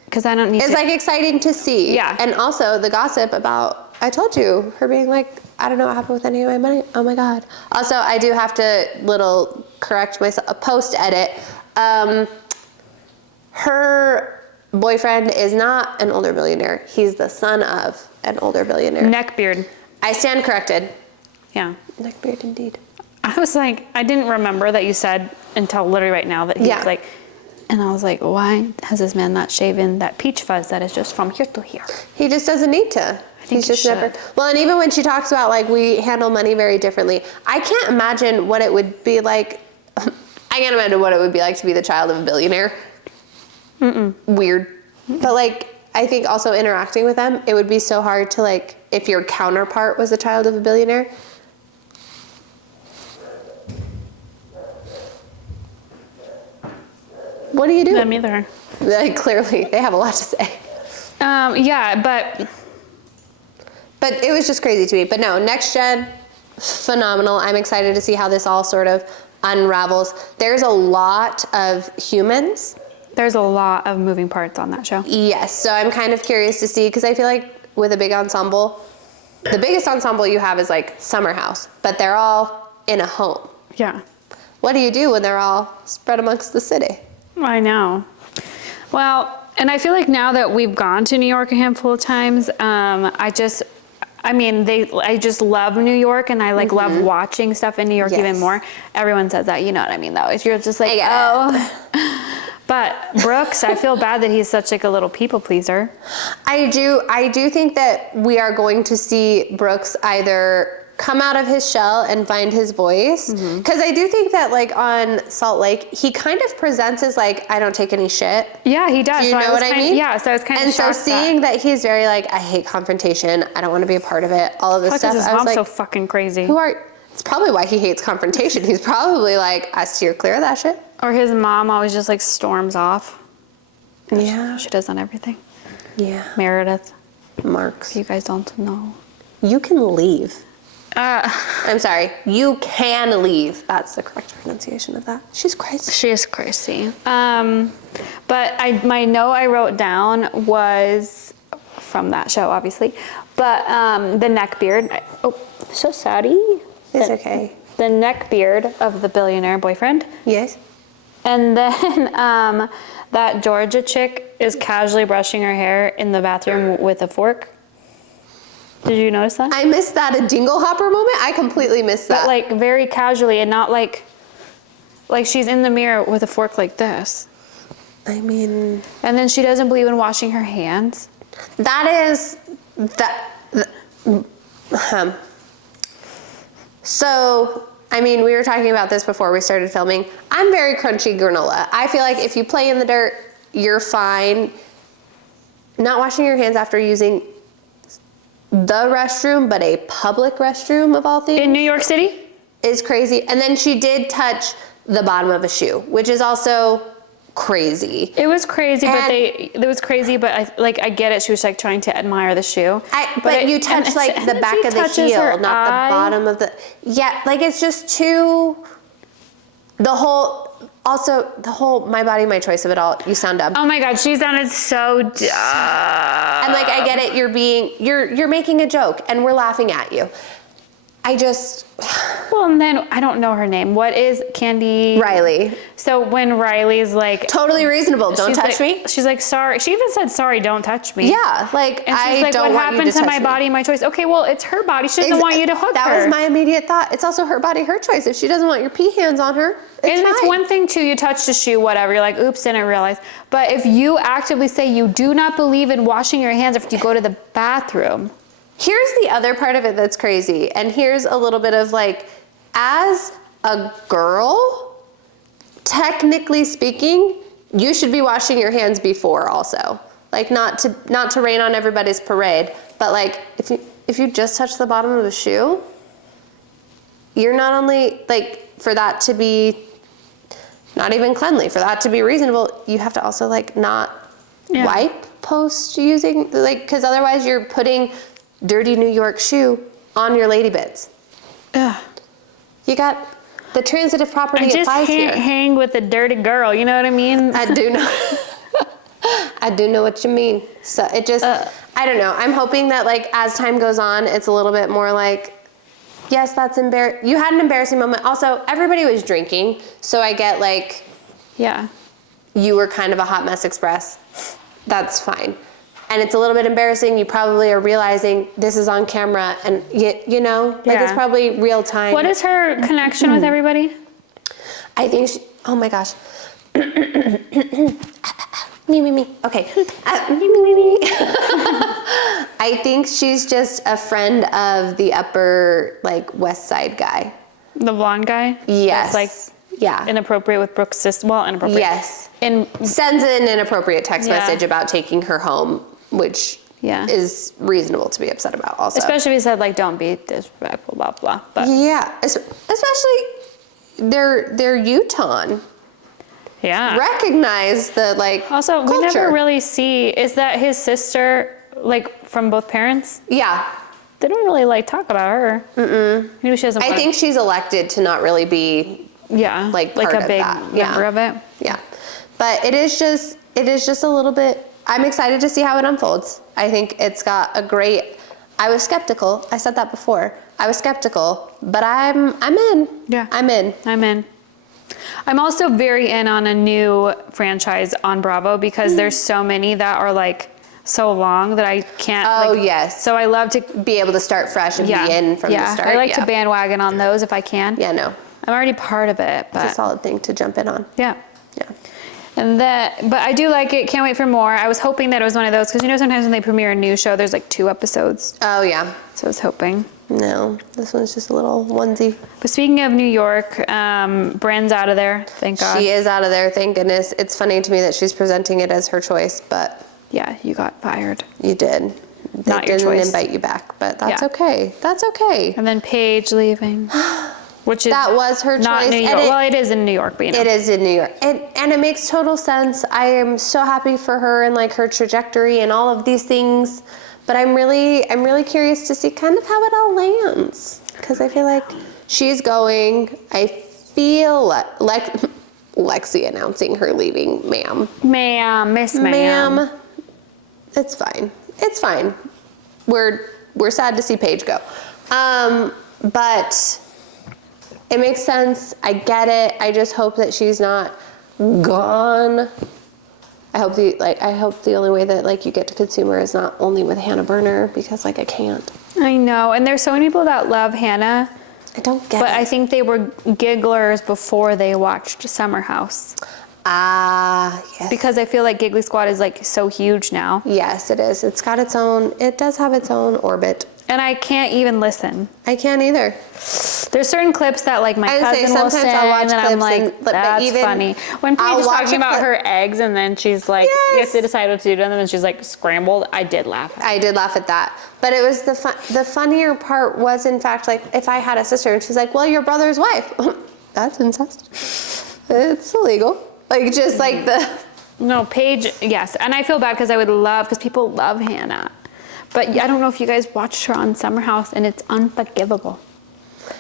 Because I don't need It's to. like exciting to see. Yeah. And also the gossip about, I told you, her being like, I don't know what happened with any of my money. Oh my God. Also, I do have to correct myself, a post edit. Her boyfriend is not an older billionaire. He's the son of an older billionaire. Neckbeard. I stand corrected. Yeah. Neckbeard indeed. I was like, I didn't remember that you said until literally right now that he was like, and I was like, why has this man not shaven that peach fuzz that is just from here to here? He just doesn't need to. think He's he just never. should. Well, and even when she talks about like we handle money very differently, I can't imagine what it would be like. I can't imagine what it would be like to be the child of a billionaire. Weird. But like, I think also interacting with them, it would be so hard to like, if your counterpart was the child of a billionaire. What do you do? Them either. Like, clearly, they have a lot to say. Yeah, but But it was just crazy to me. But no, Next Gen, phenomenal. I'm excited to see how this all sort of unravels. There's a lot of humans. there's a lot of moving parts on that show. Yes, so I'm kind of curious to see, because I feel like with a big ensemble, the biggest ensemble you have is like Summer House, but they're all in a home. Yeah. What do you do when they're all spread amongst the city? I know. Well, and I feel like now that we've gone to New York a handful of times, I just love New York, and I like love watching stuff in New York even Yes. more. Everyone says that, you know what I mean though. If you're just like, I get oh. But Brooks, I feel bad that he's such like a little people pleaser. I do think that we are going to see Brooks either come out of his shell and find his voice, because I do think that like on Salt Lake, he kind of presents as like, I don't take any shit. Yeah, he does. Do you So know what I mean? Yeah, so I was kind of And so shocked seeing that he's very like, I hate confrontation, I don't want to be a part of it, all of this stuff. his I was mom's like, so fucking crazy. it's probably why he hates confrontation. He's probably like, I steer clear of that shit. Or his mom always just like storms off. Yeah. She does on everything. Yeah. Meredith, Marks. if you guys don't know. You can leave. Uh, I'm sorry. You can leave. That's the correct pronunciation of that. She's crazy. She is crazy. But my note I wrote down was from that show, obviously. But the neckbeard. So saddy. It's okay. The neck beard of the billionaire boyfriend. Yes. And then that Georgia chick is casually brushing her hair in the bathroom with a fork. Did you notice that? I missed that a dingle hopper moment. I completely missed that. But like very casually and not like she's in the mirror with a fork like this. I mean, And then she doesn't believe in washing her hands. that is So, I mean, we were talking about this before we started filming. I'm very crunchy granola. I feel like if you play in the dirt, you're fine. Not washing your hands after using the restroom, but a public restroom of all things. In New York City? Is crazy. And then she did touch the bottom of a shoe, which is also crazy. It was crazy, And- but I get it. She was like trying to admire the shoe. But you touch like the back she of the touches her heel, not eye. the bottom of the, yeah, like it's just too, the whole my body, my choice of it all, you sound dumb. Oh my God, she sounded so dumb. And like, I get it, you're making a joke and we're laughing at you. Well, and then I don't know her name. What is Candy? Riley. So when Riley's like, Totally reasonable, don't she's touch like- me. She's like, sorry. She even said, sorry, don't touch me. Yeah, like, And she's I like, don't what want you happened to to my touch me. body, my choice? Okay, well, it's her body. She doesn't want you to hook her. That was my immediate thought. It's also her body, her choice. If she doesn't want your pee hands on her, And it's fine. one thing too, you touch the shoe, whatever, you're like, oops, didn't realize. But if you actively say you do not believe in washing your hands after you go to the bathroom. Here's the other part of it that's crazy. And here's a little bit of like, as a girl, technically speaking, you should be washing your hands before also. Like not to rain on everybody's parade, but like if you just touch the bottom of a shoe, you're not only like, for that to be not even cleanly, for that to be reasonable, you have to also like not wipe post using, like, because otherwise you're putting dirty New York shoe on your lady bits. Ugh. You got the transitive property I just applies can't here. hang with a dirty girl, you know what I mean? I do know. I do know what you mean. So it just, I don't know. I'm hoping that like as time goes on, it's a little bit more like, yes, that's embarrassing. You had an embarrassing moment. Also, everybody was drinking, so I get like, Yeah. you were kind of a hot mess express. That's fine. And it's a little bit embarrassing. You probably are realizing this is on camera and you know, like it's probably real time. What is her connection with everybody? I think oh my gosh. Me. Okay. Me. I think she's just a friend of the upper, like, West Side guy. The blonde guy? Yes. That's like yeah. inappropriate with Brooke's sister. Well, inappropriate. Yes. And Sends an inappropriate text Yeah. message about taking her home, which is reasonable to be upset about also. especially if he said like, don't be disrespectful, blah, blah. But Yeah. Especially they're Utah. yeah. Recognize the like Also, culture. we never really see, is that his sister, like from both parents? Yeah. They don't really like talk about her. Maybe she doesn't I think she's elected to not really be like part a of big that. member of it. Yeah. But it is just a little bit, I'm excited to see how it unfolds. I think it's got a great, I was skeptical. I said that before. I was skeptical, but I'm in. Yeah. I'm in. I'm in. I'm also very in on a new franchise on Bravo because there's so many that are like so long that I can't. Oh, like, yes. So I love to Be able to start fresh and be in from the start. I like to bandwagon on those if I can. Yeah, no. I'm already part of it, but It's a solid thing to jump in on. yeah. Yeah. But I do like it. Can't wait for more. I was hoping that it was one of those because you know sometimes when they premiere a new show, there's like 2 episodes. Oh, yeah. So I was hoping. No, this one's just a little onesie. But speaking of New York, Bryn's out of there. Thank God. She is out of there, thank goodness. It's funny to me that she's presenting it as her choice, but Yeah, you got fired. you did. They Not your didn't choice. invite you back, but that's Yeah. okay. That's okay. And then Paige leaving, which is That was her not choice. New York. And Well, it is in New York, but you know. It is in New York. And it makes total sense. I am so happy for her and like her trajectory and all of these things. But I'm really curious to see kind of how it all lands. Because I feel like she's going. I feel like Lexi announcing her leaving, ma'am. Ma'am, Miss Ma'am. Ma'am. It's fine. It's fine. We're sad to see Paige go. But it makes sense. I get it. I just hope that she's not gone. I hope the only way that like you get to consume her is not only with Hannah Burner, because like I can't. I know, and there's so many people that love Hannah, I don't get but it. I think they were gigglers before they watched Summer House. Yes. Because I feel like Giggly Squad is like so huge now. Yes, it is. It does have its own orbit. And I can't even listen. I can't either. There's certain clips that like my cousin will send, I'll watch and I'm clips like, but that's even funny. When I'll Paige is watch talking a about clip- her eggs, and then she's like, you have to decide what to do to them, and she's like scrambled. I did laugh. I did laugh at that. But it was the funnier part was in fact like if I had a sister and she's like, well, your brother's wife. That's incest. It's illegal. Like just like the... No, Paige, yes. And I feel bad because I would love, because people love Hannah. But I don't know if you guys watched her on Summer House, and it's unforgivable.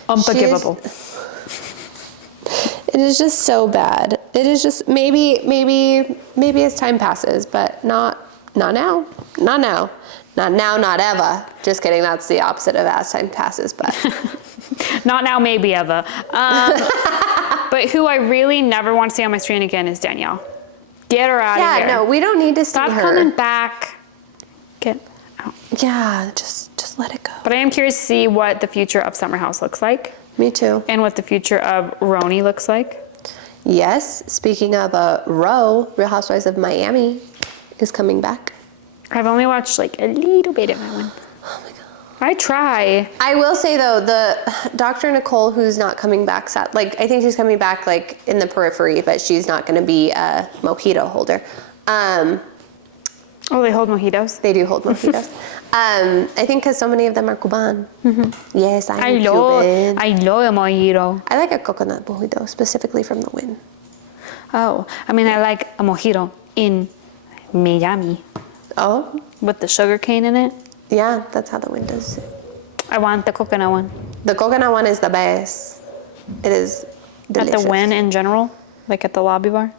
Unforgivable. It is just so bad. It is just maybe as time passes, but not now. Not now. Not now, not ever. Just kidding. That's the opposite of as time passes, but Not now, maybe ever. But who I really never want to see on my screen again is Danielle. Get her out of here. yeah, no, we don't need to see Stop her. coming back. Get out. Yeah, just let it go. But I am curious to see what the future of Summer House looks like, Me too. and what the future of Roni looks like. Yes, speaking of Real Housewives of Miami is coming back. I've only watched like a little bit of that one. Oh my god. I try. I will say though, the Dr. Nicole, who's not coming back, like I think she's coming back like in the periphery, but she's not going to be a mojito holder. Oh, they hold mojitos. They do hold mojitos. I think because so many of them are Cuban. Mm-hmm. Yes, I'm I Cuban. love a mojito. I like a coconut mojito, specifically from the Wynn. Oh, I mean, I like a mojito in Miami Oh, with the sugar cane in it. yeah, that's how the Wynn does it. I want the coconut one. The coconut one is the best. It is delicious. At the Wynn in general, like at the lobby bar.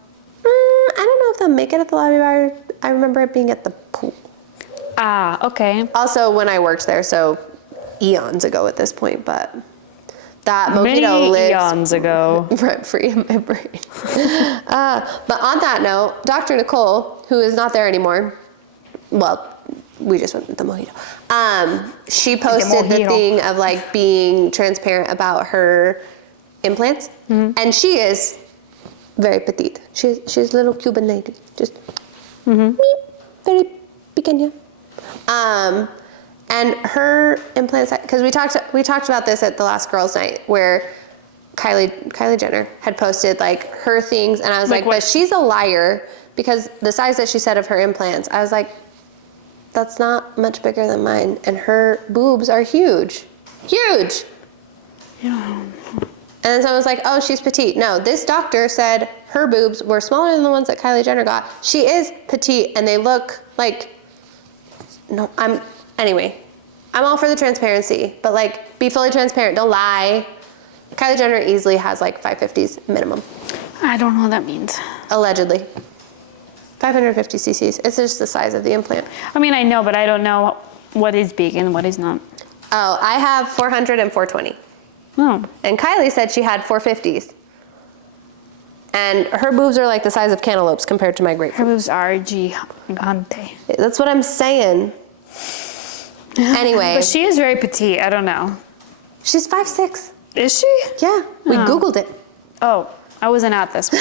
I don't know if they'll make it at the lobby bar. I remember it being at the pool. Ah, okay. Also, when I worked there, so eons ago at this point, but that mojito Many lives eons ago. rent free in my brain. But on that note, Dr. Nicole, who is not there anymore, well, we just went with the mojito. She posted the mojito. thing of like being transparent about her implants, and she is very petite. She's a little Cuban lady, just meep, very pequeña. And her implants, because we talked about this at the last girls' night, where Kylie Jenner had posted like her things, and I was like, what? but she's a liar, because the size that she said of her implants, I was like, that's not much bigger than mine, and her boobs are huge. Yeah. And then someone was like, oh, she's petite. No, this doctor said her boobs were smaller than the ones that Kylie Jenner got. She is petite, and they look like, anyway, I'm all for the transparency, but like, be fully transparent, don't lie. Kylie Jenner easily has like 550s minimum, I don't know what that means. allegedly. 550 cc's, it's just the size of the implant. I mean, I know, but I don't know what is big and what is not. Oh, I have 400 and 420. Oh. And Kylie said she had 450s. And her boobs are like the size of cantaloupes compared to my Her grapefruit. boobs are gigante. That's what I'm saying. Anyway, But she is very petite. I don't know. she's 5'6". Is she? Yeah, we Oh. Googled it. Oh, I wasn't at this one.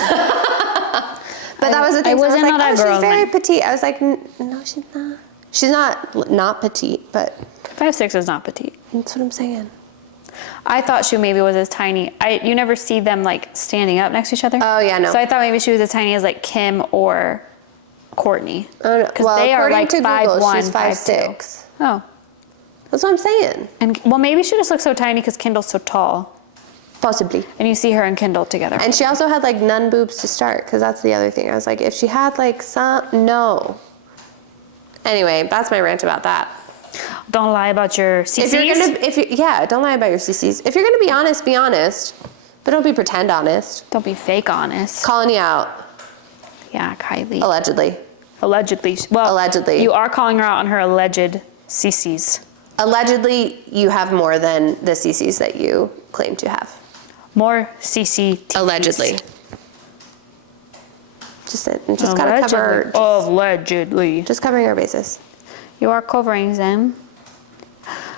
But that was the thing. I So I was wasn't like, on that oh, she's girl's very night. petite. I was like, no, she's not. She's not petite, but 5'6" is not petite. that's what I'm saying. I thought she maybe was as tiny. You never see them like standing up next to each other. Oh, yeah, no. So I thought maybe she was as tiny as like Kim or Courtney. Oh, no. Because Well, they are according like to Google, 5'1", she's 5'2". 5'6". Oh, That's what I'm saying. and well, maybe she just looks so tiny because Kendall's so tall, Possibly. and you see her and Kendall together. And she also had like none boobs to start, because that's the other thing. I was like, if she had like no. Anyway, that's my rant about that. Don't lie about your CCs. Don't lie about your CCs. If you're gonna be honest, but don't be pretend honest. Don't be fake honest. Calling you out, Yeah, Kylie. allegedly. Allegedly. Well, Allegedly. you are calling her out on her alleged CCs. Allegedly, you have more than the CCs that you claim to have. More CCTVs. Allegedly. Just gotta cover. Allegedly. Just covering our bases. You are covering them.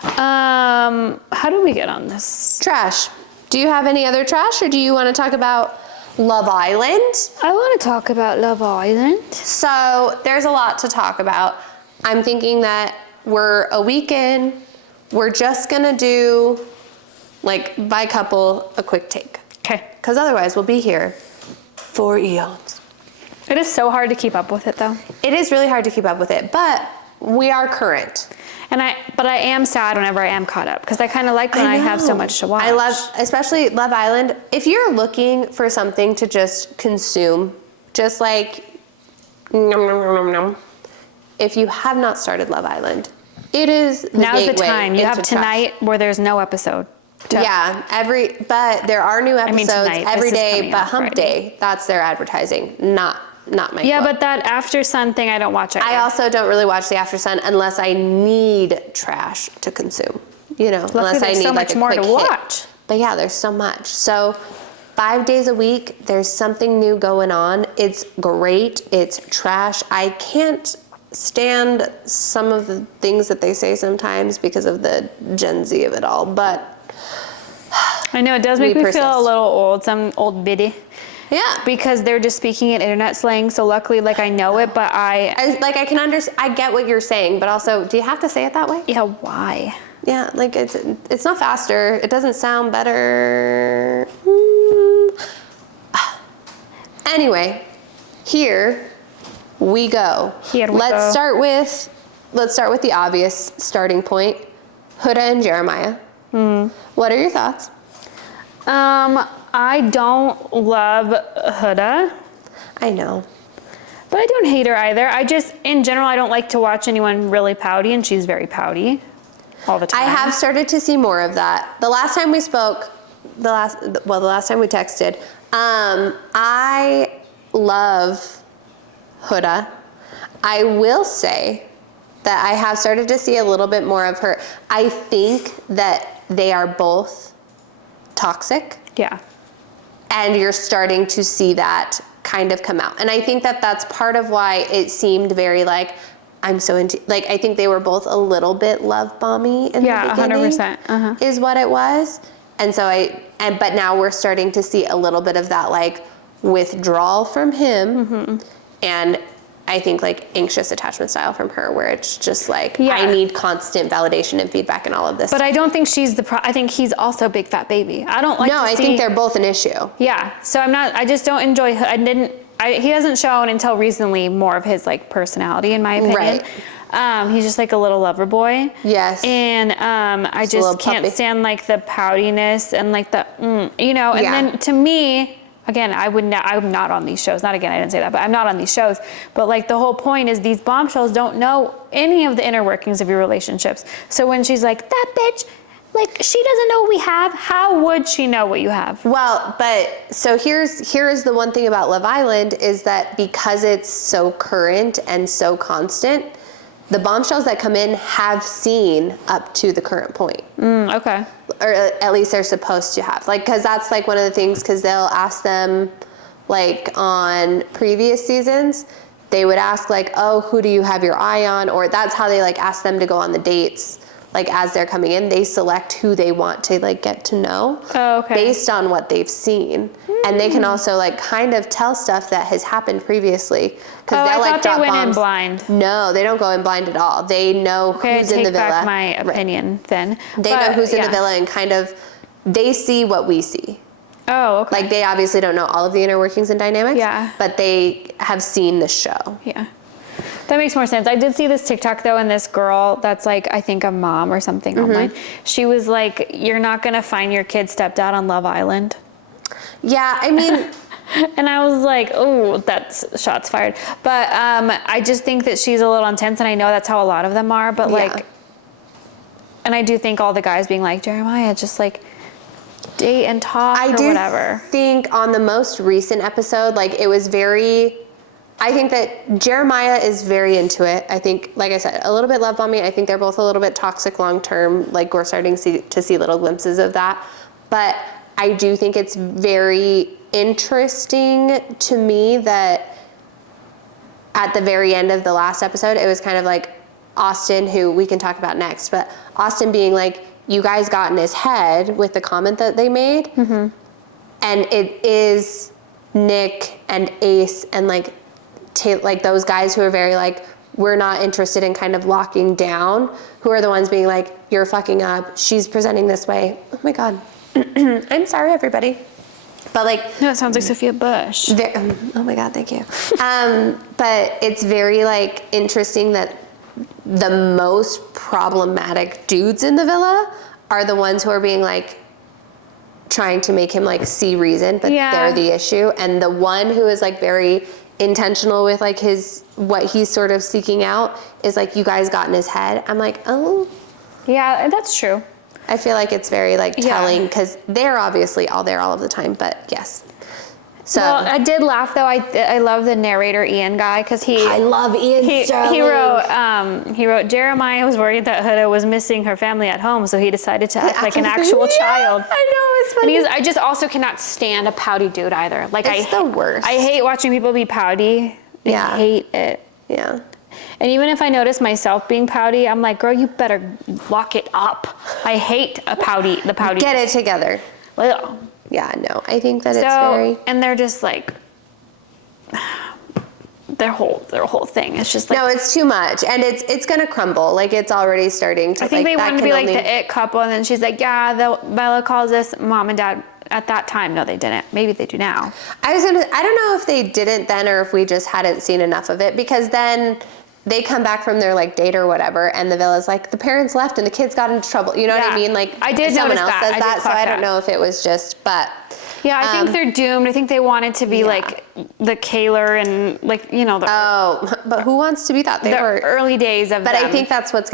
How do we get on this? Trash. Do you have any other trash, or do you want to talk about Love Island? I want to talk about Love Island. So there's a lot to talk about. I'm thinking that we're a week in. We're just gonna do, like, by couple, a quick take. Okay. Because otherwise we'll be here for eons. It is so hard to keep up with it, though. It is really hard to keep up with it, but we are current. But I am sad whenever I am caught up, because I kind of like when I have so much to watch. I love, especially Love Island. If you're looking for something to just consume, just like, nom, nom, nom, nom, nom, if you have not started Love Island, it is the Now's the gateway time. You have into tonight where there's no episode. Yeah, but there are new episodes tonight. every This is day, coming but out Hump Friday. Day, that's their advertising, not my Yeah, quote. but that After Sun thing, I don't watch it. I also don't really watch the After Sun unless I need trash to consume, unless I there's need so like much a more quick to hit. watch. But yeah, there's so much. So 5 days a week, there's something new going on. It's great. It's trash. I can't stand some of the things that they say sometimes because of the Gen Z of it all, but I know, it does make me persist. feel a little old, some old biddy. yeah. Because they're just speaking in internet slang, so luckily, like, I know it, but I can understand. I get what you're saying, but also, do you have to say it that way? yeah, why? Yeah, like it's not faster. It doesn't sound better. Anyway, here we go. Let's start with the obvious starting point. Huda and Jeremiah. What are your thoughts? I don't love Huda, I know. but I don't hate her either. I just, in general, I don't like to watch anyone really pouty, and she's very pouty all the time. I have started to see more of that. The last time we spoke, the last time we texted, I love Huda. I will say that I have started to see a little bit more of her. I think that they are both toxic. Yeah. And you're starting to see that kind of come out. And I think that that's part of why it seemed very like, I'm so into, like, I think they were both a little bit love bomby in the beginning. 100%. Is what it was. And so but now we're starting to see a little bit of that, like, withdrawal from him. And I think, like, anxious attachment style from her, where it's just like, I need constant validation and feedback and all of this. But I don't think she's I think he's also a big fat baby. I don't like to see. No, I think they're both an issue. Yeah, so I just don't enjoy, he hasn't shown until recently more of his, like, personality, in my opinion. Right. He's just like a little lover boy. Yes. And I just can't stand, like, the poutiness and, like, the, and then to me, again, I'm not on these shows. Not again, I didn't say that, but I'm not on these shows. But, like, the whole point is these bombshells don't know any of the inner workings of your relationships. So when she's like, that bitch, like, she doesn't know what we have, how would she know what you have? Well, but so here is the one thing about Love Island is that because it's so current and so constant, the bombshells that come in have seen up to the current point. Okay. Or at least they're supposed to have. Like, because that's, like, one of the things, because they'll ask them, like, on previous seasons, they would ask, like, oh, who do you have your eye on? Or that's how they, like, ask them to go on the dates. Like, as they're coming in, they select who they want to, like, get to know. Oh, okay. Based on what they've seen. And they can also, like, kind of tell stuff that has happened previously. Because they'll, I like, thought they drop went bombs. in blind. No, they don't go in blind at all. They know who's in the villa. I take back my opinion then. They know who's in the villa, and kind of, they see what we see. Oh, okay. Like, they obviously don't know all of the inner workings and dynamics. Yeah. But they have seen the show. Yeah. That makes more sense. I did see this TikTok, though, and this girl that's, like, I think a mom or something online. She was like, you're not going to find your kid stepdad on Love Island. Yeah, I mean... And I was like, oh, that's shots fired. But I just think that she's a little intense, and I know that's how a lot of them are. But, like, and I do think all the guys being like, Jeremiah, just, like, date and talk or whatever. I do think on the most recent episode, like, it was very... I think that Jeremiah is very into it. I think, like I said, a little bit love bombing. I think they're both a little bit toxic long term. Like we're starting to see little glimpses of that. But I do think it's very interesting to me that at the very end of the last episode, it was kind of like Austin, who we can talk about next, but Austin being like, you guys got in his head with the comment that they made. Mm-hmm. And it is Nick and Ace and like those guys who are very like, we're not interested in kind of locking down, who are the ones being like, you're fucking up, she's presenting this way. Oh my God. I'm sorry, everybody. But like, no, it sounds like Sophia Bush. Oh my God, thank you. But it's very like interesting that the most problematic dudes in the villa are the ones who are being like, trying to make him like see reason, but they're the issue. And the one who is like very intentional with like what he's sort of seeking out is like, you guys got in his head. I'm like, oh. Yeah, that's true. I feel like it's very like telling because they're obviously all there all of the time, but yes. So well, I did laugh though. I love the narrator Ian guy because I love Ian. He wrote Jeremiah was worried that Huda was missing her family at home, so he decided to act like an actual child. I know, it's funny. And I just also cannot stand a pouty dude either. Like it's the worst. I hate watching people be pouty. I hate it. Yeah. And even if I notice myself being pouty, I'm like, girl, you better lock it up. I hate the pouty. Get it together. Well, yeah, no, I think that it's very... And they're just like, their whole thing. It's just like... No, it's too much. And it's going to crumble. Like, it's already starting to... I think they wanted to be like the it couple. And then she's like, yeah, Bella calls us mom and dad at that time. No, they didn't. Maybe they do now. I don't know if they didn't then or if we just hadn't seen enough of it. Because then... they come back from their like date or whatever, and the villa's like, the parents left and the kids got into trouble. You know what I mean? Like I did someone notice else that. says that, so I don't know if it was just, but yeah, I think they're doomed. I think they wanted to be like the Kaler and like but who wants to be that? They were early days of. But them. I think that's what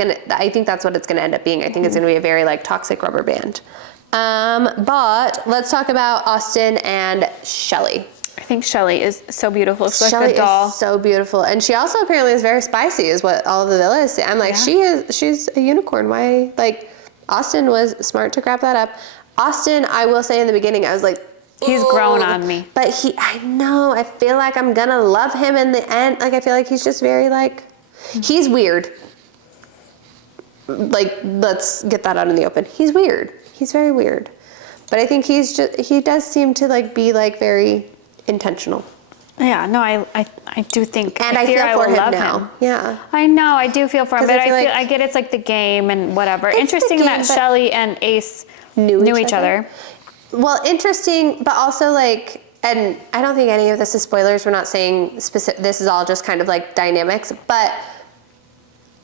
it's gonna end up being. I think it's gonna be a very like toxic rubber band. But let's talk about Austin and Shelley. I think Shelley is so beautiful. It's like Shelley a doll. is so beautiful, and she also apparently is very spicy, is what all of the villa is saying. I'm like, she's a unicorn. Why? Like, Austin was smart to grab that up. Austin, I will say in the beginning, I was like, he's grown on me. But I know, I feel like I'm gonna love him in the end. Like, I feel like he's just very like, he's weird. Like, let's get that out in the open. He's weird. He's very weird. But I think he does seem to like be like very intentional. Yeah, no, I do think, and I feel for him now. Him. Yeah, I know, I do feel for him, but I get it's like the game and whatever. Interesting that Shelley and Ace knew each other. Well, interesting, but also like, and I don't think any of this is spoilers. We're not saying specific. This is all just kind of like dynamics, but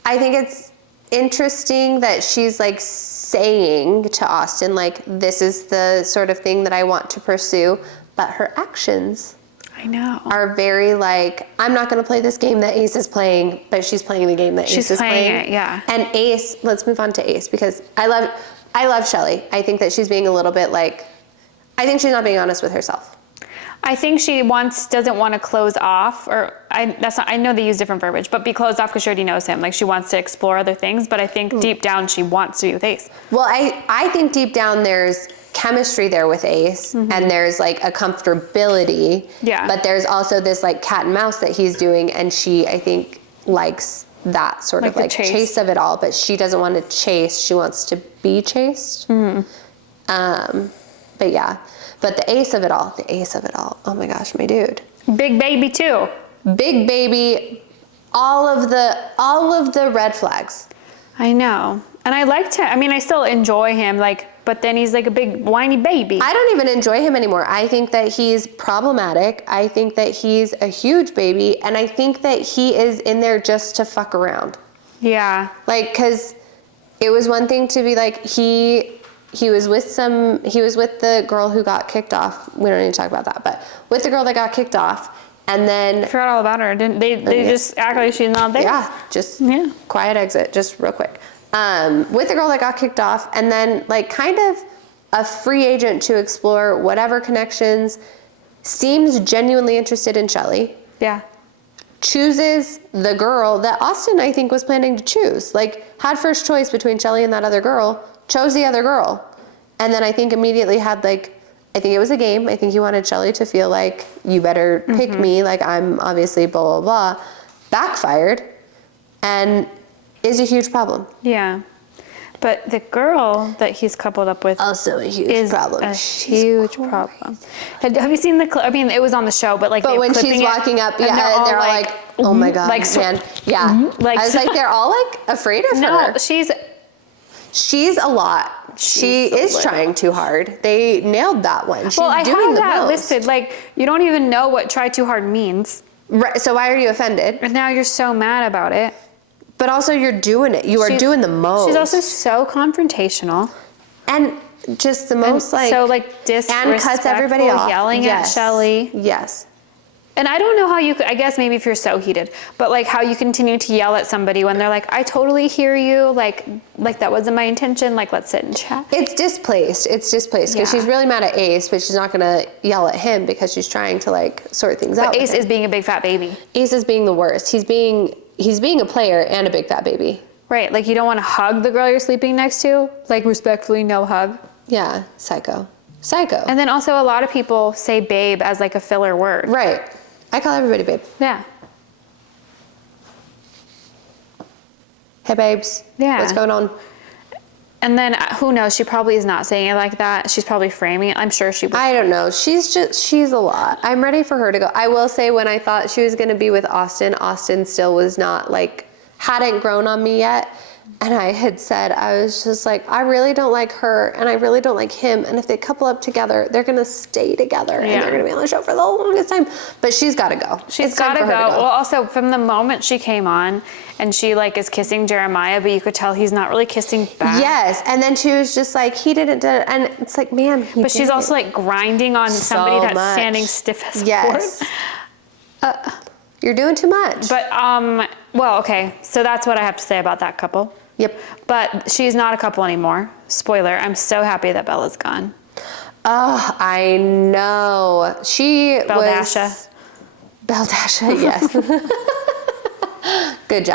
I think it's interesting that she's like saying to Austin like, this is the sort of thing that I want to pursue. But her actions, I know, are very like, I'm not going to play this game that Ace is playing, but she's playing the game that Ace is playing. It, yeah. And Ace, let's move on to Ace because I love Shelley. I think that she's being a little bit like, I think she's not being honest with herself. I think she doesn't want to close off, or I know they use different verbiage, but be closed off because she already knows him. Like she wants to explore other things, but I think deep down she wants to be with Ace. Well, I think deep down there's chemistry there with Ace, and there's like a comfortability. Yeah. But there's also this like cat and mouse that he's doing, and she, I think, likes that sort of like chase of it all, but she doesn't want to chase. She wants to be chased. But yeah. But the ace of it all, oh my gosh, my dude. Big baby too. Big baby, all of the red flags. I know. And I liked him. I mean, I still enjoy him, but then he's like a big whiny baby. I don't even enjoy him anymore. I think that he's problematic. I think that he's a huge baby. And I think that he is in there just to fuck around. Yeah. Like, cause it was one thing to be like, he was with the girl who got kicked off. We don't need to talk about that, but with the girl that got kicked off. And then I forgot all about her. Didn't they just act like she's not there? Yeah, just quiet exit, just real quick. With the girl that got kicked off, and then like kind of a free agent to explore whatever connections, seems genuinely interested in Shelley. Yeah. chooses the girl that Austin, I think, was planning to choose. Like, had first choice between Shelly and that other girl, chose the other girl. And then I think immediately had like, I think it was a game. I think he wanted Shelly to feel like, you better pick me, like I'm obviously blah, blah, blah. Backfired and is a huge problem. Yeah. But the girl that he's coupled up with Also a huge is problem. a huge problem. Have you seen the clip? I mean, it was on the show, but like, But they when clipping she's it, walking up, yeah, and they're all like, oh my God, like, so- man. Yeah. like, I was like, they're all like afraid of no, her. she's a lot. She is trying too hard. They nailed that one. She's well, I doing have the that most. listed. Like, you don't even know what try too hard means. Right, so why are you offended? And now you're so mad about it. But also you're doing it. You are doing the most. She's also so confrontational. And just the most like. So like disrespectful, and cuts everybody off. yelling at Shelly. Yes. And I don't know how you could, I guess maybe if you're so heated, but like how you continue to yell at somebody when they're like, I totally hear you. Like that wasn't my intention. Like, let's sit and chat. It's displaced. Because Yeah. she's really mad at Ace, but she's not going to yell at him because she's trying to like sort things out. But Ace with him. is being a big fat baby. Ace is being the worst. He's being a player and a big fat baby. Right. Like, you don't want to hug the girl you're sleeping next to. Like, respectfully, no hug. Yeah. Psycho. And then also a lot of people say babe as like a filler word. Right. I call everybody babe. Yeah. Hey babes. Yeah. What's going on? And then who knows? She probably is not saying it like that. She's probably framing it. I'm sure she was. I don't know. She's a lot. I'm ready for her to go. I will say when I thought she was going to be with Austin still was not like, hadn't grown on me yet. And I had said, I was just like, I really don't like her and I really don't like him. And if they couple up together, they're going to stay together and they're going to be on the show for the longest time. But she's got to go. She's got to go. Well, also from the moment she came on and she like is kissing Jeremiah, but you could tell he's not really kissing back. Yes. And then she was just like, he didn't do it. And it's like, man, But she's also like grinding on somebody that's standing stiff as a board. You're doing too much. But, well, okay. So that's what I have to say about that couple. Yep. But she's not a couple anymore. Spoiler. I'm so happy that Bella's gone. Oh, I know. She Beldasha. Beldasha, yes. Good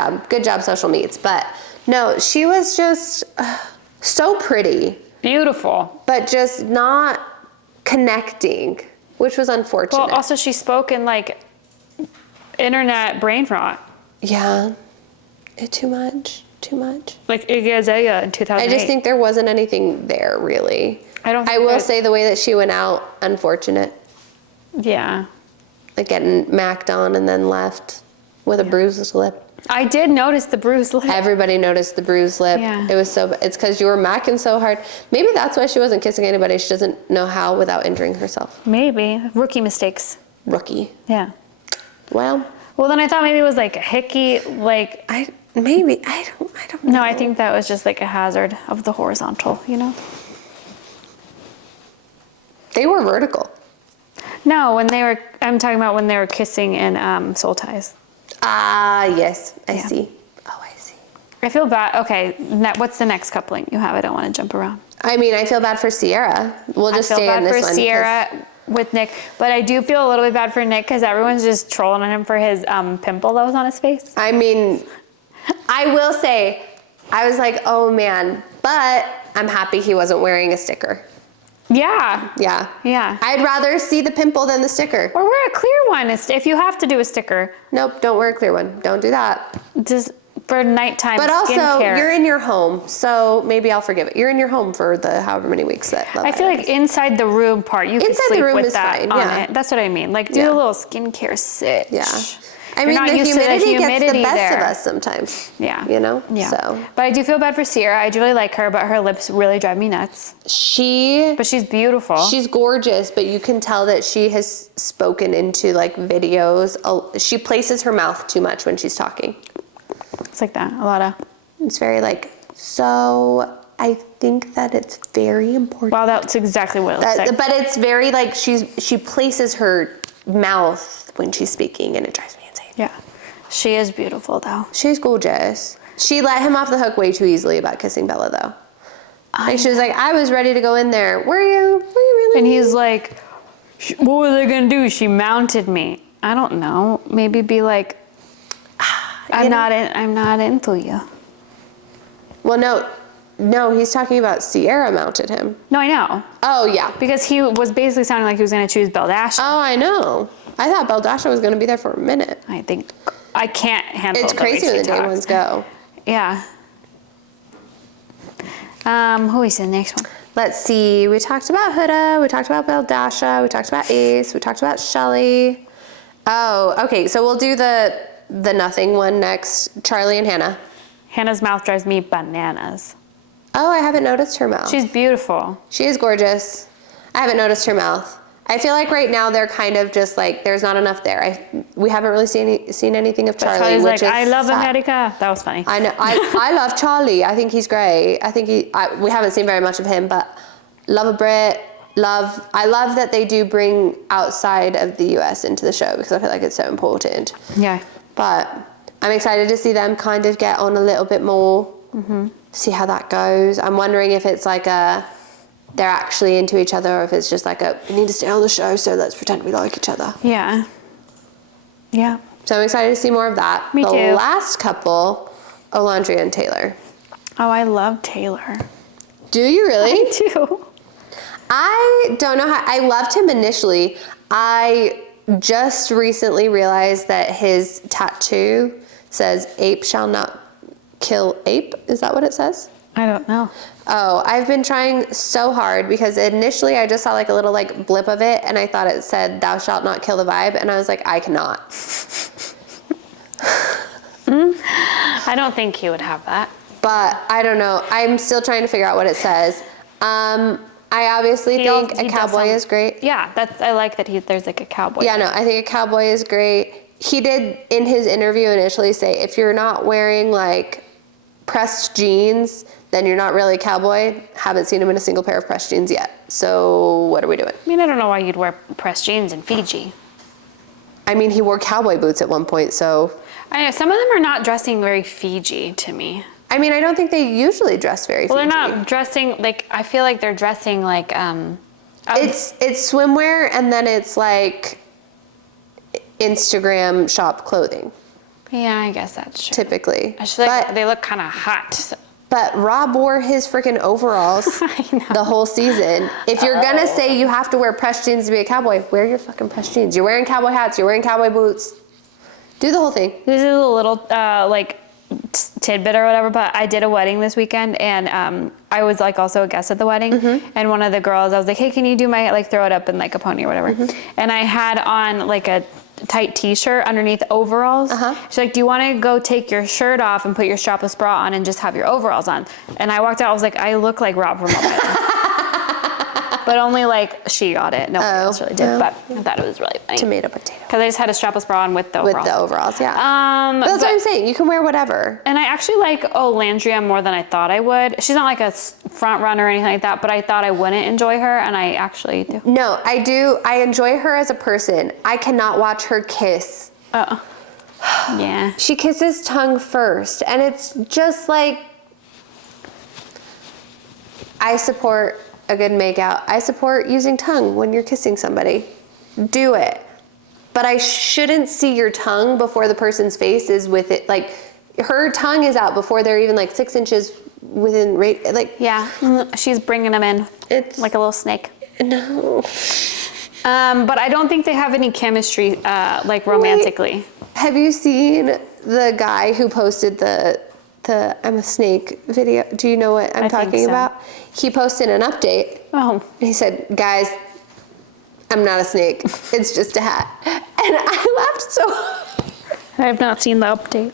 job, social needs. But no, she was just so pretty. Beautiful. But just not connecting, which was unfortunate. Well, also she spoke in like internet brain rot. Yeah. Too much. Like Iggy Azalea in 2008. I just think there wasn't anything there, really. I will say the way that she went out, unfortunate. Yeah. Like getting macked on and then left with a bruised lip. I did notice the bruised lip. Everybody noticed the bruised lip. Yeah. It's because you were macking so hard. Maybe that's why she wasn't kissing anybody. She doesn't know how without injuring herself. Maybe. Rookie mistakes. Rookie. Yeah. Well, then I thought maybe it was like a hickey, like... I don't know. No, I think that was just like a hazard of the horizontal, you know? They were vertical. No, I'm talking about when they were kissing in Soul Ties. Ah, yes. I see. Oh, I see. I feel bad. Okay, what's the next coupling you have? I don't want to jump around. I mean, I feel bad for Sierra. We'll just stay in this one. I feel bad for Sierra with Nick, but I do feel a little bit bad for Nick because everyone's just trolling on him for his pimple that was on his face. I mean, I will say, I was like, oh man, but I'm happy he wasn't wearing a sticker. Yeah. Yeah. Yeah. I'd rather see the pimple than the sticker. Or wear a clear one if you have to do a sticker. Nope, don't wear a clear one. Don't do that. Just for nighttime skincare. But also, you're in your home, so maybe I'll forgive it. You're in your home for the however many weeks that Love I feel Island like inside the room part, you could Inside the sleep room with is that fine, on yeah. it. That's what I mean. Like, do a little skincare sit. Yeah. I You're mean, not the used to the humidity gets the humidity best there. of us sometimes. Yeah. You know? Yeah. So. But I do feel bad for Sierra. I do really like her, but her lips really drive me nuts. But she's beautiful. She's gorgeous, but you can tell that she has spoken into like videos. She places her mouth too much when she's talking. It's like that, a lot of. It's very like, so I think that it's very important. Wow, that's exactly what it looks like. But it's very like, she places her mouth when she's speaking and it drives me insane. Yeah. She is beautiful though. She's gorgeous. She let him off the hook way too easily about kissing Bella though. Like she was like, I was ready to go in there. Were you really? And he's like, what was I gonna do? She mounted me. I don't know. Maybe be like, I'm not into you. Well, no, he's talking about Sierra mounted him. No, I know. Oh, yeah. Because he was basically sounding like he was going to choose Baldasha. Oh, I know. I thought Baldasha was going to be there for a minute. I think I can't handle It's the way crazy when she the day talks. ones go. Yeah. Who is the next one? Let's see. We talked about Huda. We talked about Baldasha. We talked about Ace. We talked about Shelly. Oh, okay. So we'll do the nothing one next. Charlie and Hannah. Hannah's mouth drives me bananas. Oh, I haven't noticed her mouth. She's beautiful. She is gorgeous. I haven't noticed her mouth. I feel like right now they're kind of just like there's not enough there. We haven't really seen anything of Charlie. Charlie's which like, is I love sad. America. That was funny. I know. I love Charlie. I think he's great. I think we haven't seen very much of him, but love a Brit. I love that they do bring outside of the US into the show because I feel like it's so important. Yeah. But I'm excited to see them kind of get on a little bit more. See how that goes. I'm wondering if it's like they're actually into each other, or if it's just like we need to stay on the show, so let's pretend we like each other. Yeah. Yeah. So I'm excited to see more of that. Me the too. last couple, Olandria and Taylor. Oh, I love Taylor. Do you really? I do. I don't know how. I loved him initially. I just recently realized that his tattoo says "Ape shall not kill ape." Is that what it says? I don't know. Oh, I've been trying so hard because initially I just saw like a little like blip of it and I thought it said "Thou shalt not kill the vibe," and I was like, I cannot. I don't think he would have that. But I don't know. I'm still trying to figure out what it says. I obviously think a cowboy is great. Yeah, I like that there's like a cowboy. Yeah, no, I think a cowboy is great. He did in his interview initially say, if you're not wearing like pressed jeans, then you're not really a cowboy. Haven't seen him in a single pair of pressed jeans yet. So what are we doing? I mean, I don't know why you'd wear pressed jeans in Fiji. I mean, he wore cowboy boots at one point, so. I know, some of them are not dressing very Fiji to me. I mean, I don't think they usually dress very Well, Fiji. they're not dressing, like, I feel like they're dressing like, It's swimwear and then it's like Instagram shop clothing, yeah, I guess that's true. typically. I just feel like they look kind of hot. But Rob wore his freaking overalls I know. the whole season. If you're gonna say you have to wear pressed jeans to be a cowboy, wear your fucking pressed jeans. You're wearing cowboy hats, you're wearing cowboy boots. Do the whole thing. This is a little, like, tidbit or whatever, but I did a wedding this weekend, and I was like also a guest at the wedding, and one of the girls, I was like, hey, can you do my, like, throw it up in like a pony or whatever, and I had on like a tight t-shirt underneath overalls. She's like, do you want to go take your shirt off and put your strapless bra on and just have your overalls on? And I walked out, I was like, I look like Rob from Love Island. But only like she got it. Nobody else really did. But I thought it was really funny. Tomato, potato. Because I just had a strapless bra on with the overalls. With the overalls, yeah. But that's what I'm saying. You can wear whatever. And I actually like Olandria more than I thought I would. She's not like a front runner or anything like that, but I thought I wouldn't enjoy her, and I actually do. No, I do. I enjoy her as a person. I cannot watch her kiss. Yeah. She kisses tongue first, and it's just like, I support a good makeout. I support using tongue when you're kissing somebody. Do it. But I shouldn't see your tongue before the person's face is with it. Like, her tongue is out before they're even like 6 inches within rate. Like, Yeah. She's bringing them in. It's like a little snake. No. But I don't think they have any chemistry, like romantically. Wait, have you seen the guy who posted the I'm a snake video? Do you know what I'm talking about? He posted an update. Oh. He said, guys, I'm not a snake. It's just a hat. And I laughed so hard. I have not seen the update.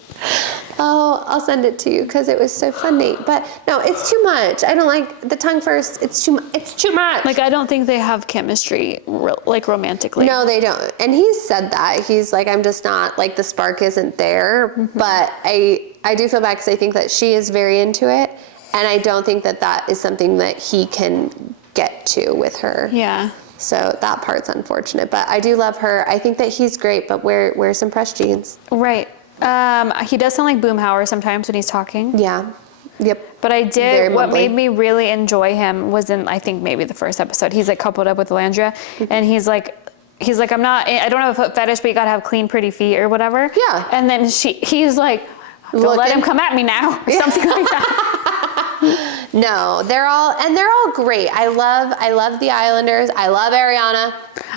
Oh, I'll send it to you because it was so funny. But no, it's too much. I don't like the tongue first. It's too much. Like, I don't think they have chemistry, like romantically. No, they don't. And he's said that. He's like, I'm just not, like, the spark isn't there. But I do feel bad because I think that she is very into it. And I don't think that that is something that he can get to with her. Yeah. So that part's unfortunate. But I do love her. I think that he's great, but wear some pressed jeans. Right. He does sound like Boomhauer sometimes when he's talking. Yeah. Yep. But I Very did, what mumbly. made me really enjoy him was in, I think, maybe the first episode. He's like coupled up with Olandria, and he's like, he's like, I don't have a foot fetish, but you gotta have clean, pretty feet or whatever. Yeah. And then he's like, don't let him come at me now, or something like that. No, they're all great. I love the Islanders. I love Ariana.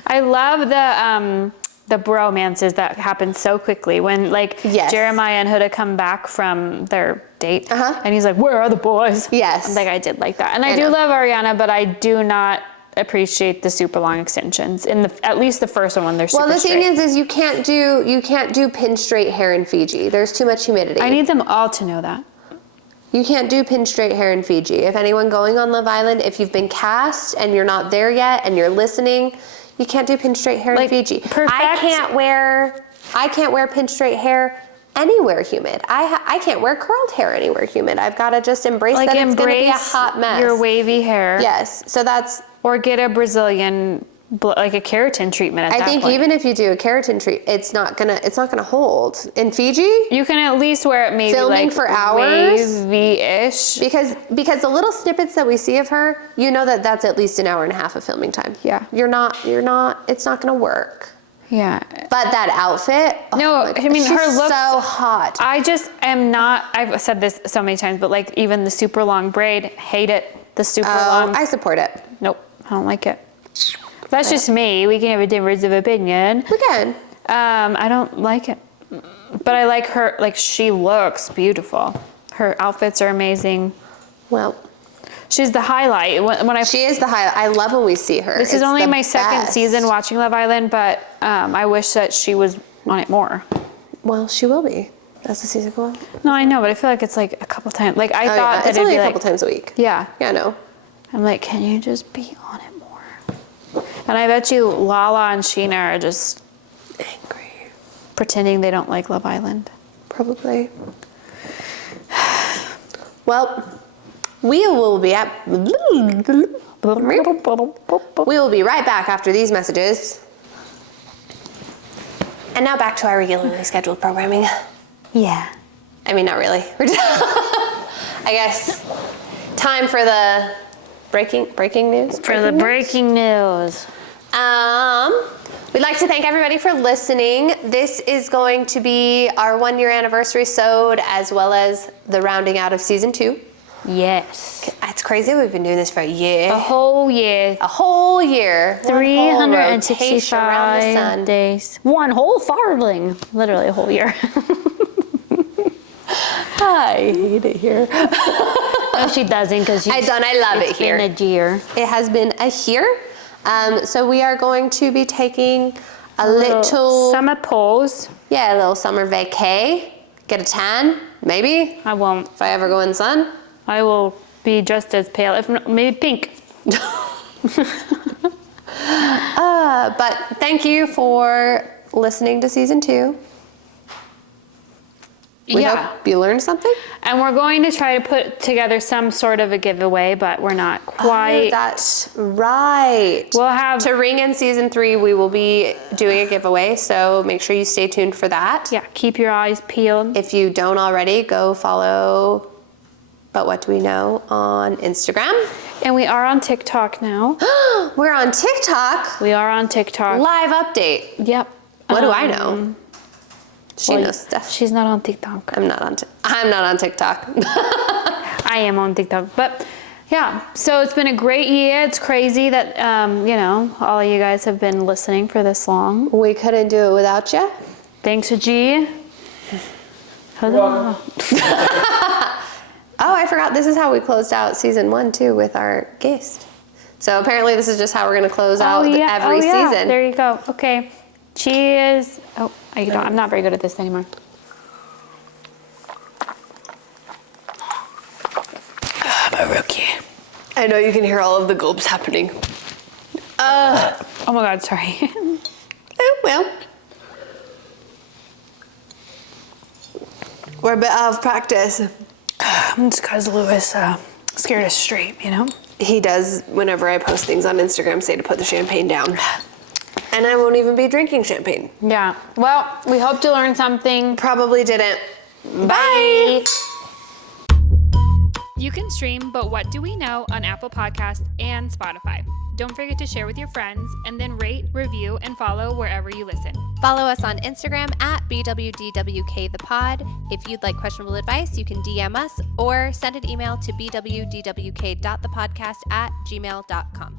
I love the bromances that happen so quickly when Yes. Jeremiah and Huda come back from their date, Uh-huh. and he's like, where are the boys? Yes. I did like that. And I I do know. love Ariana, but I do not appreciate the super long extensions. At least the first one when they're super Well, the straight. thing is you can't do pin straight hair in Fiji. There's too much humidity. I need them all to know that. You can't do pin straight hair in Fiji. If anyone going on Love Island, if you've been cast and you're not there yet and you're listening, you can't do pin straight hair in Fiji. Perfect. I can't wear pin straight hair anywhere humid. I can't wear curled hair anywhere humid. I've got to just embrace that it's going to be a hot mess. Your wavy hair. Yes. So that's. Or get a Brazilian, like a keratin treatment at that I think point. even if you do a keratin treat, it's not gonna hold. In Fiji, You can at least wear it maybe filming for hours, wavy-ish. because the little snippets that we see of her, you know that's at least an hour and a half of filming time. Yeah. You're not. It's not gonna work. Yeah. But that outfit. Oh No, my God, I mean, she's her looks so hot. I just am not, I've said this so many times, but even the super long braid, hate it. The super long. I support it. Nope, I don't like it. That's just me. We can have a difference of opinion. We can. I don't like it. But I like her, she looks beautiful. Her outfits are amazing. Well, She's the highlight. she is the highlight. I love when we see her. This is It's only the my second best. season watching Love Island, but I wish that she was on it more. Well, she will be. That's the season go on. No, I know, but I feel like it's a couple times. I thought that it's it'd only be a couple times a week. Yeah. Yeah, I know. I'm like, can you just be on it more? And I bet you Lala and Sheena are just Angry. pretending they don't like Love Island. Probably. Well, we will be right back after these messages. And now back to our regularly scheduled programming. Yeah. I mean, not really. I guess time for the breaking news. For the breaking news. We'd like to thank everybody for listening. This is going to be our 1 year anniversary sode, as well as the rounding out of season 2. Yes. It's crazy. We've been doing this for a year. A whole year. A whole year. One whole rotation around the 365 sun. days. One whole farthing. Literally a whole year. I hate it here. No, she doesn't, because I love it here. It's been a year. It has been a year. So we are going to be taking a little summer pause. Yeah, a little summer vacay. Get a tan, maybe, I won't. if I ever go in the sun. I will be just as pale, if not, maybe pink. But thank you for listening to season 2. We hope you learned something. And we're going to try to put together some sort of a giveaway, but we're not quite. Oh, that's right. We'll have To ring in season 3, we will be doing a giveaway, so make sure you stay tuned for that. Yeah, keep your eyes peeled. If you don't already, go follow But What Do We Know on Instagram. And we are on TikTok now. We're on TikTok. We are on TikTok. Live update. Yep. What do I know? She Well, knows stuff. She's not on TikTok. I'm not on TikTok. I am on TikTok. But yeah, so it's been a great year. It's crazy that, all of you guys have been listening for this long. We couldn't do it without you. Thanks, G. Hello. Oh, I forgot. This is how we closed out season 1 too, with our guest. So apparently this is just how we're going to close out every season. There you go. Okay. Cheers. Oh, I'm not very good at this anymore. I'm a rookie. I know you can hear all of the gulps happening. Oh my God, sorry. Oh, well. We're a bit out of practice. It's because Lewis scared us straight, He does, whenever I post things on Instagram, say to put the champagne down. And I won't even be drinking champagne. Yeah. Well, we hope to learn something. Probably didn't. Bye. You can stream But What Do We Know on Apple Podcasts and Spotify. Don't forget to share with your friends, and then rate, review, and follow wherever you listen. Follow us on Instagram at BWDWKThePod. If you'd like questionable advice, you can DM us or send an email to bwdwk.thepodcast@gmail.com.